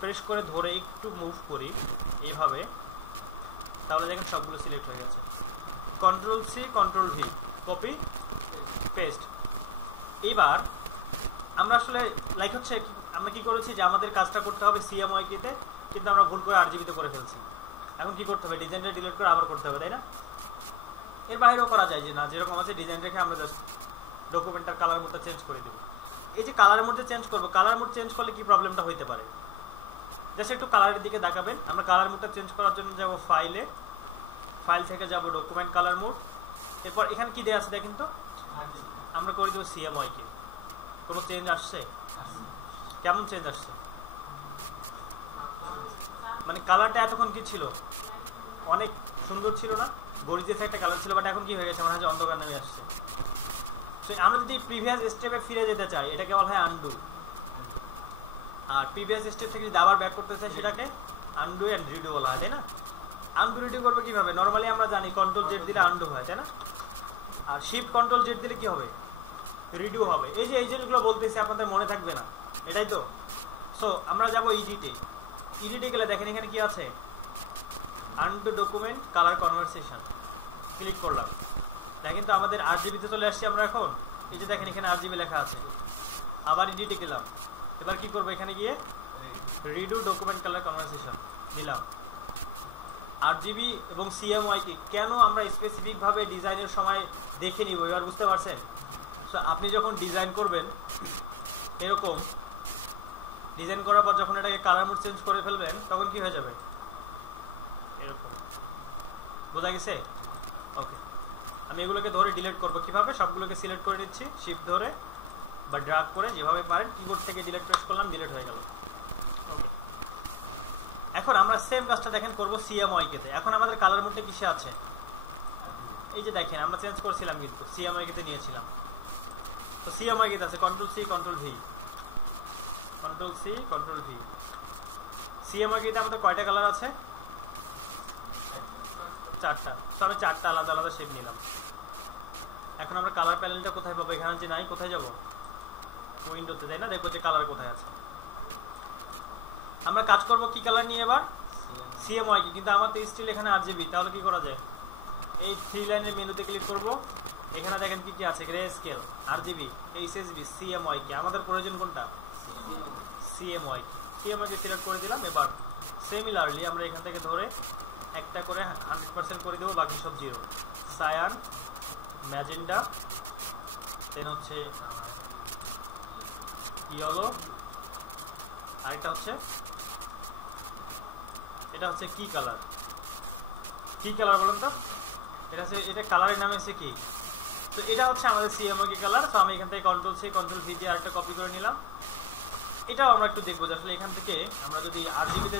প্রেস করে ধরে একটু মুভ করি এইভাবে, তাহলে দেখেন সবগুলো সিলেক্ট হয়ে গেছে। Control C control V, copy paste. এইবার আমরা আসলে লাইক হচ্ছে আমরা কি করেছি যে আমাদের কাজটা করতে হবে সিএমওয়াইতে, কিন্তু আমরা ভুল করে আরজিবিতে করে ফেলছি। এখন কি করতে হবে, ডিজাইনটা ডিলিট করে আবার করতে হবে, তাই না? এর বাইরেও করা যায় যে না, যেরকম আছে ডিজাইন রেখে আমরা জাস্ট ডকুমেন্টটার কালার মোডটা চেঞ্জ করে দেবো। এই যে কালার মোডে চেঞ্জ করবো, কালার মোড চেঞ্জ করলে কি প্রবলেমটা হইতে পারে, জাস্ট একটু কালারের দিকে দেখাবেন। আমরা কালার মোডটা চেঞ্জ করার জন্য যাব ফাইলে, ফাইল থেকে যাব ডকুমেন্ট কালার মোড। এরপর এখানে কি দেওয়া আছে দেখেন তো, আমরা করে দেবো সিএমওয়াইকে। কোনো চেঞ্জ আসছে? কেমন চেঞ্জ আসছে? মানে কালারটা এতক্ষণ কি ছিল, অনেক সুন্দর ছিল না, গরিজিয়াস একটা কালার ছিল, বাট এখন কি হয়ে গেছে, মনে হয় অন্ধকার নামে আসছে। তো আমরা যদি প্রিভিয়াস স্টেপে ফিরে যেতে চাই, এটাকে বলা হয় আনডু। আর প্রিভিয়াস স্টেপ থেকে যদি আবার ব্যাক করতে চাই, সেটাকে আনডু এন্ড রিডু বলা হয়, তাই না? আনডু রিডু করবে কিভাবে? নর্মালি আমরা জানি কন্ট্রোল জেড দিলে আনডু হয়, তাই না? আর শিফট কন্ট্রোল জেড দিলে কি হবে, রিডু হবে। এই যে জিনিসগুলো বলতেছি আপনাদের মনে থাকবে না, এটাই তো। সো আমরা যাব ইডিটে। ইডিটে গেলে দেখেন এখানে কি আছে, undo document colour conversation, click করলাম। দেখেন তো আমাদের আরজিবিতে চলে আসছি আমরা এখন। এই যে দেখেন এখানে আরজিবি লেখা আছে। আবার ইডিটে গেলাম, এবার কি করবো, এখানে গিয়ে রিডু ডকুমেন্ট কালার কনভারসেশন দিলাম। আরজিবি এবং সিএমওয়াইকে কেন আমরা স্পেসিফিক ভাবে ডিজাইনের সময় দেখে নিব, এবার বুঝতে পারছেন? সো আপনি যখন ডিজাইন করবেন, এরকম ডিজাইন করার পর যখন এটাকে কালার মোড চেঞ্জ করে ফেলবেন, তখন কি হয়ে যাবে, এরকম। বোঝা গেছে? ওকে, আমি এগুলোকে ধরে ডিলিট করবো কিভাবে, সবগুলোকে সিলেক্ট করে নিচ্ছি শিফট ধরে বা ড্র্যাগ করে, যেভাবে পারেন। কিবোর্ড থেকে ডিলিট প্রেস করলাম, ডিলিট হয়ে গেল। ওকে, এখন আমরা সেম কাজটা দেখেন করবো সিএমওয়াইকে। এখন আমাদের কালার মোডটা কিসে আছে, এই যে দেখেন আমরা চেঞ্জ করছিলাম কিন্তু সিএমওয়াইকে নিয়েছিলাম। তো সিএমওয়াইকে আছে control C control V, control C control V. CMYK আমাদের কয়টা কালার আছে, 4টা। তো আমি 4টা আলাদা আলাদা শেপ নিলাম। এখন আমরা কালার প্যানেলটা কোথায় পাবো, এখানে যে নাই, কোথায় যাব, উইন্ডোতে, তাই না? দেখবো যে কালার কোথায় আছে। আমরা কাজ করব কি কালার নিয়ে এবার, সিএমওয়াইকে। কিন্তু আমার তো স্টিল এখানে আরজিবি, তাহলে কি করা যায়, এই 3 লাইনের মেনুতে ক্লিক করব। এখানে দেখেন কি কি আছে, grey scale, RGB, HSB, CMYK. আমাদের প্রয়োজন কোনটা, সিএমওয়াইকে। সিএমওয়াইকে সিলেক্ট করে দিলাম। এবার সিমিলারলি আমরা এখান থেকে ধরে একটা করে 100% করে দেবো, বাকি সব 0। সায়ান, ম্যাজেন্ডা, দেন হচ্ছে ইয়েলো, আরেকটা হচ্ছে এটা হচ্ছে কি কালার, কি কালার বলেন তো, এটা হচ্ছে, এটা কালারের নাম হচ্ছে কি। তো এটা হচ্ছে আমাদের সিএমওকে কালার। তো আমি এখান থেকে কন্ট্রোল সি কন্ট্রোল ভি দিয়ে আরেকটা কপি করে নিলাম। এটাও আমরা একটু দেখবো যে আসলে এখান থেকে আমরা যদি আরজিবিতে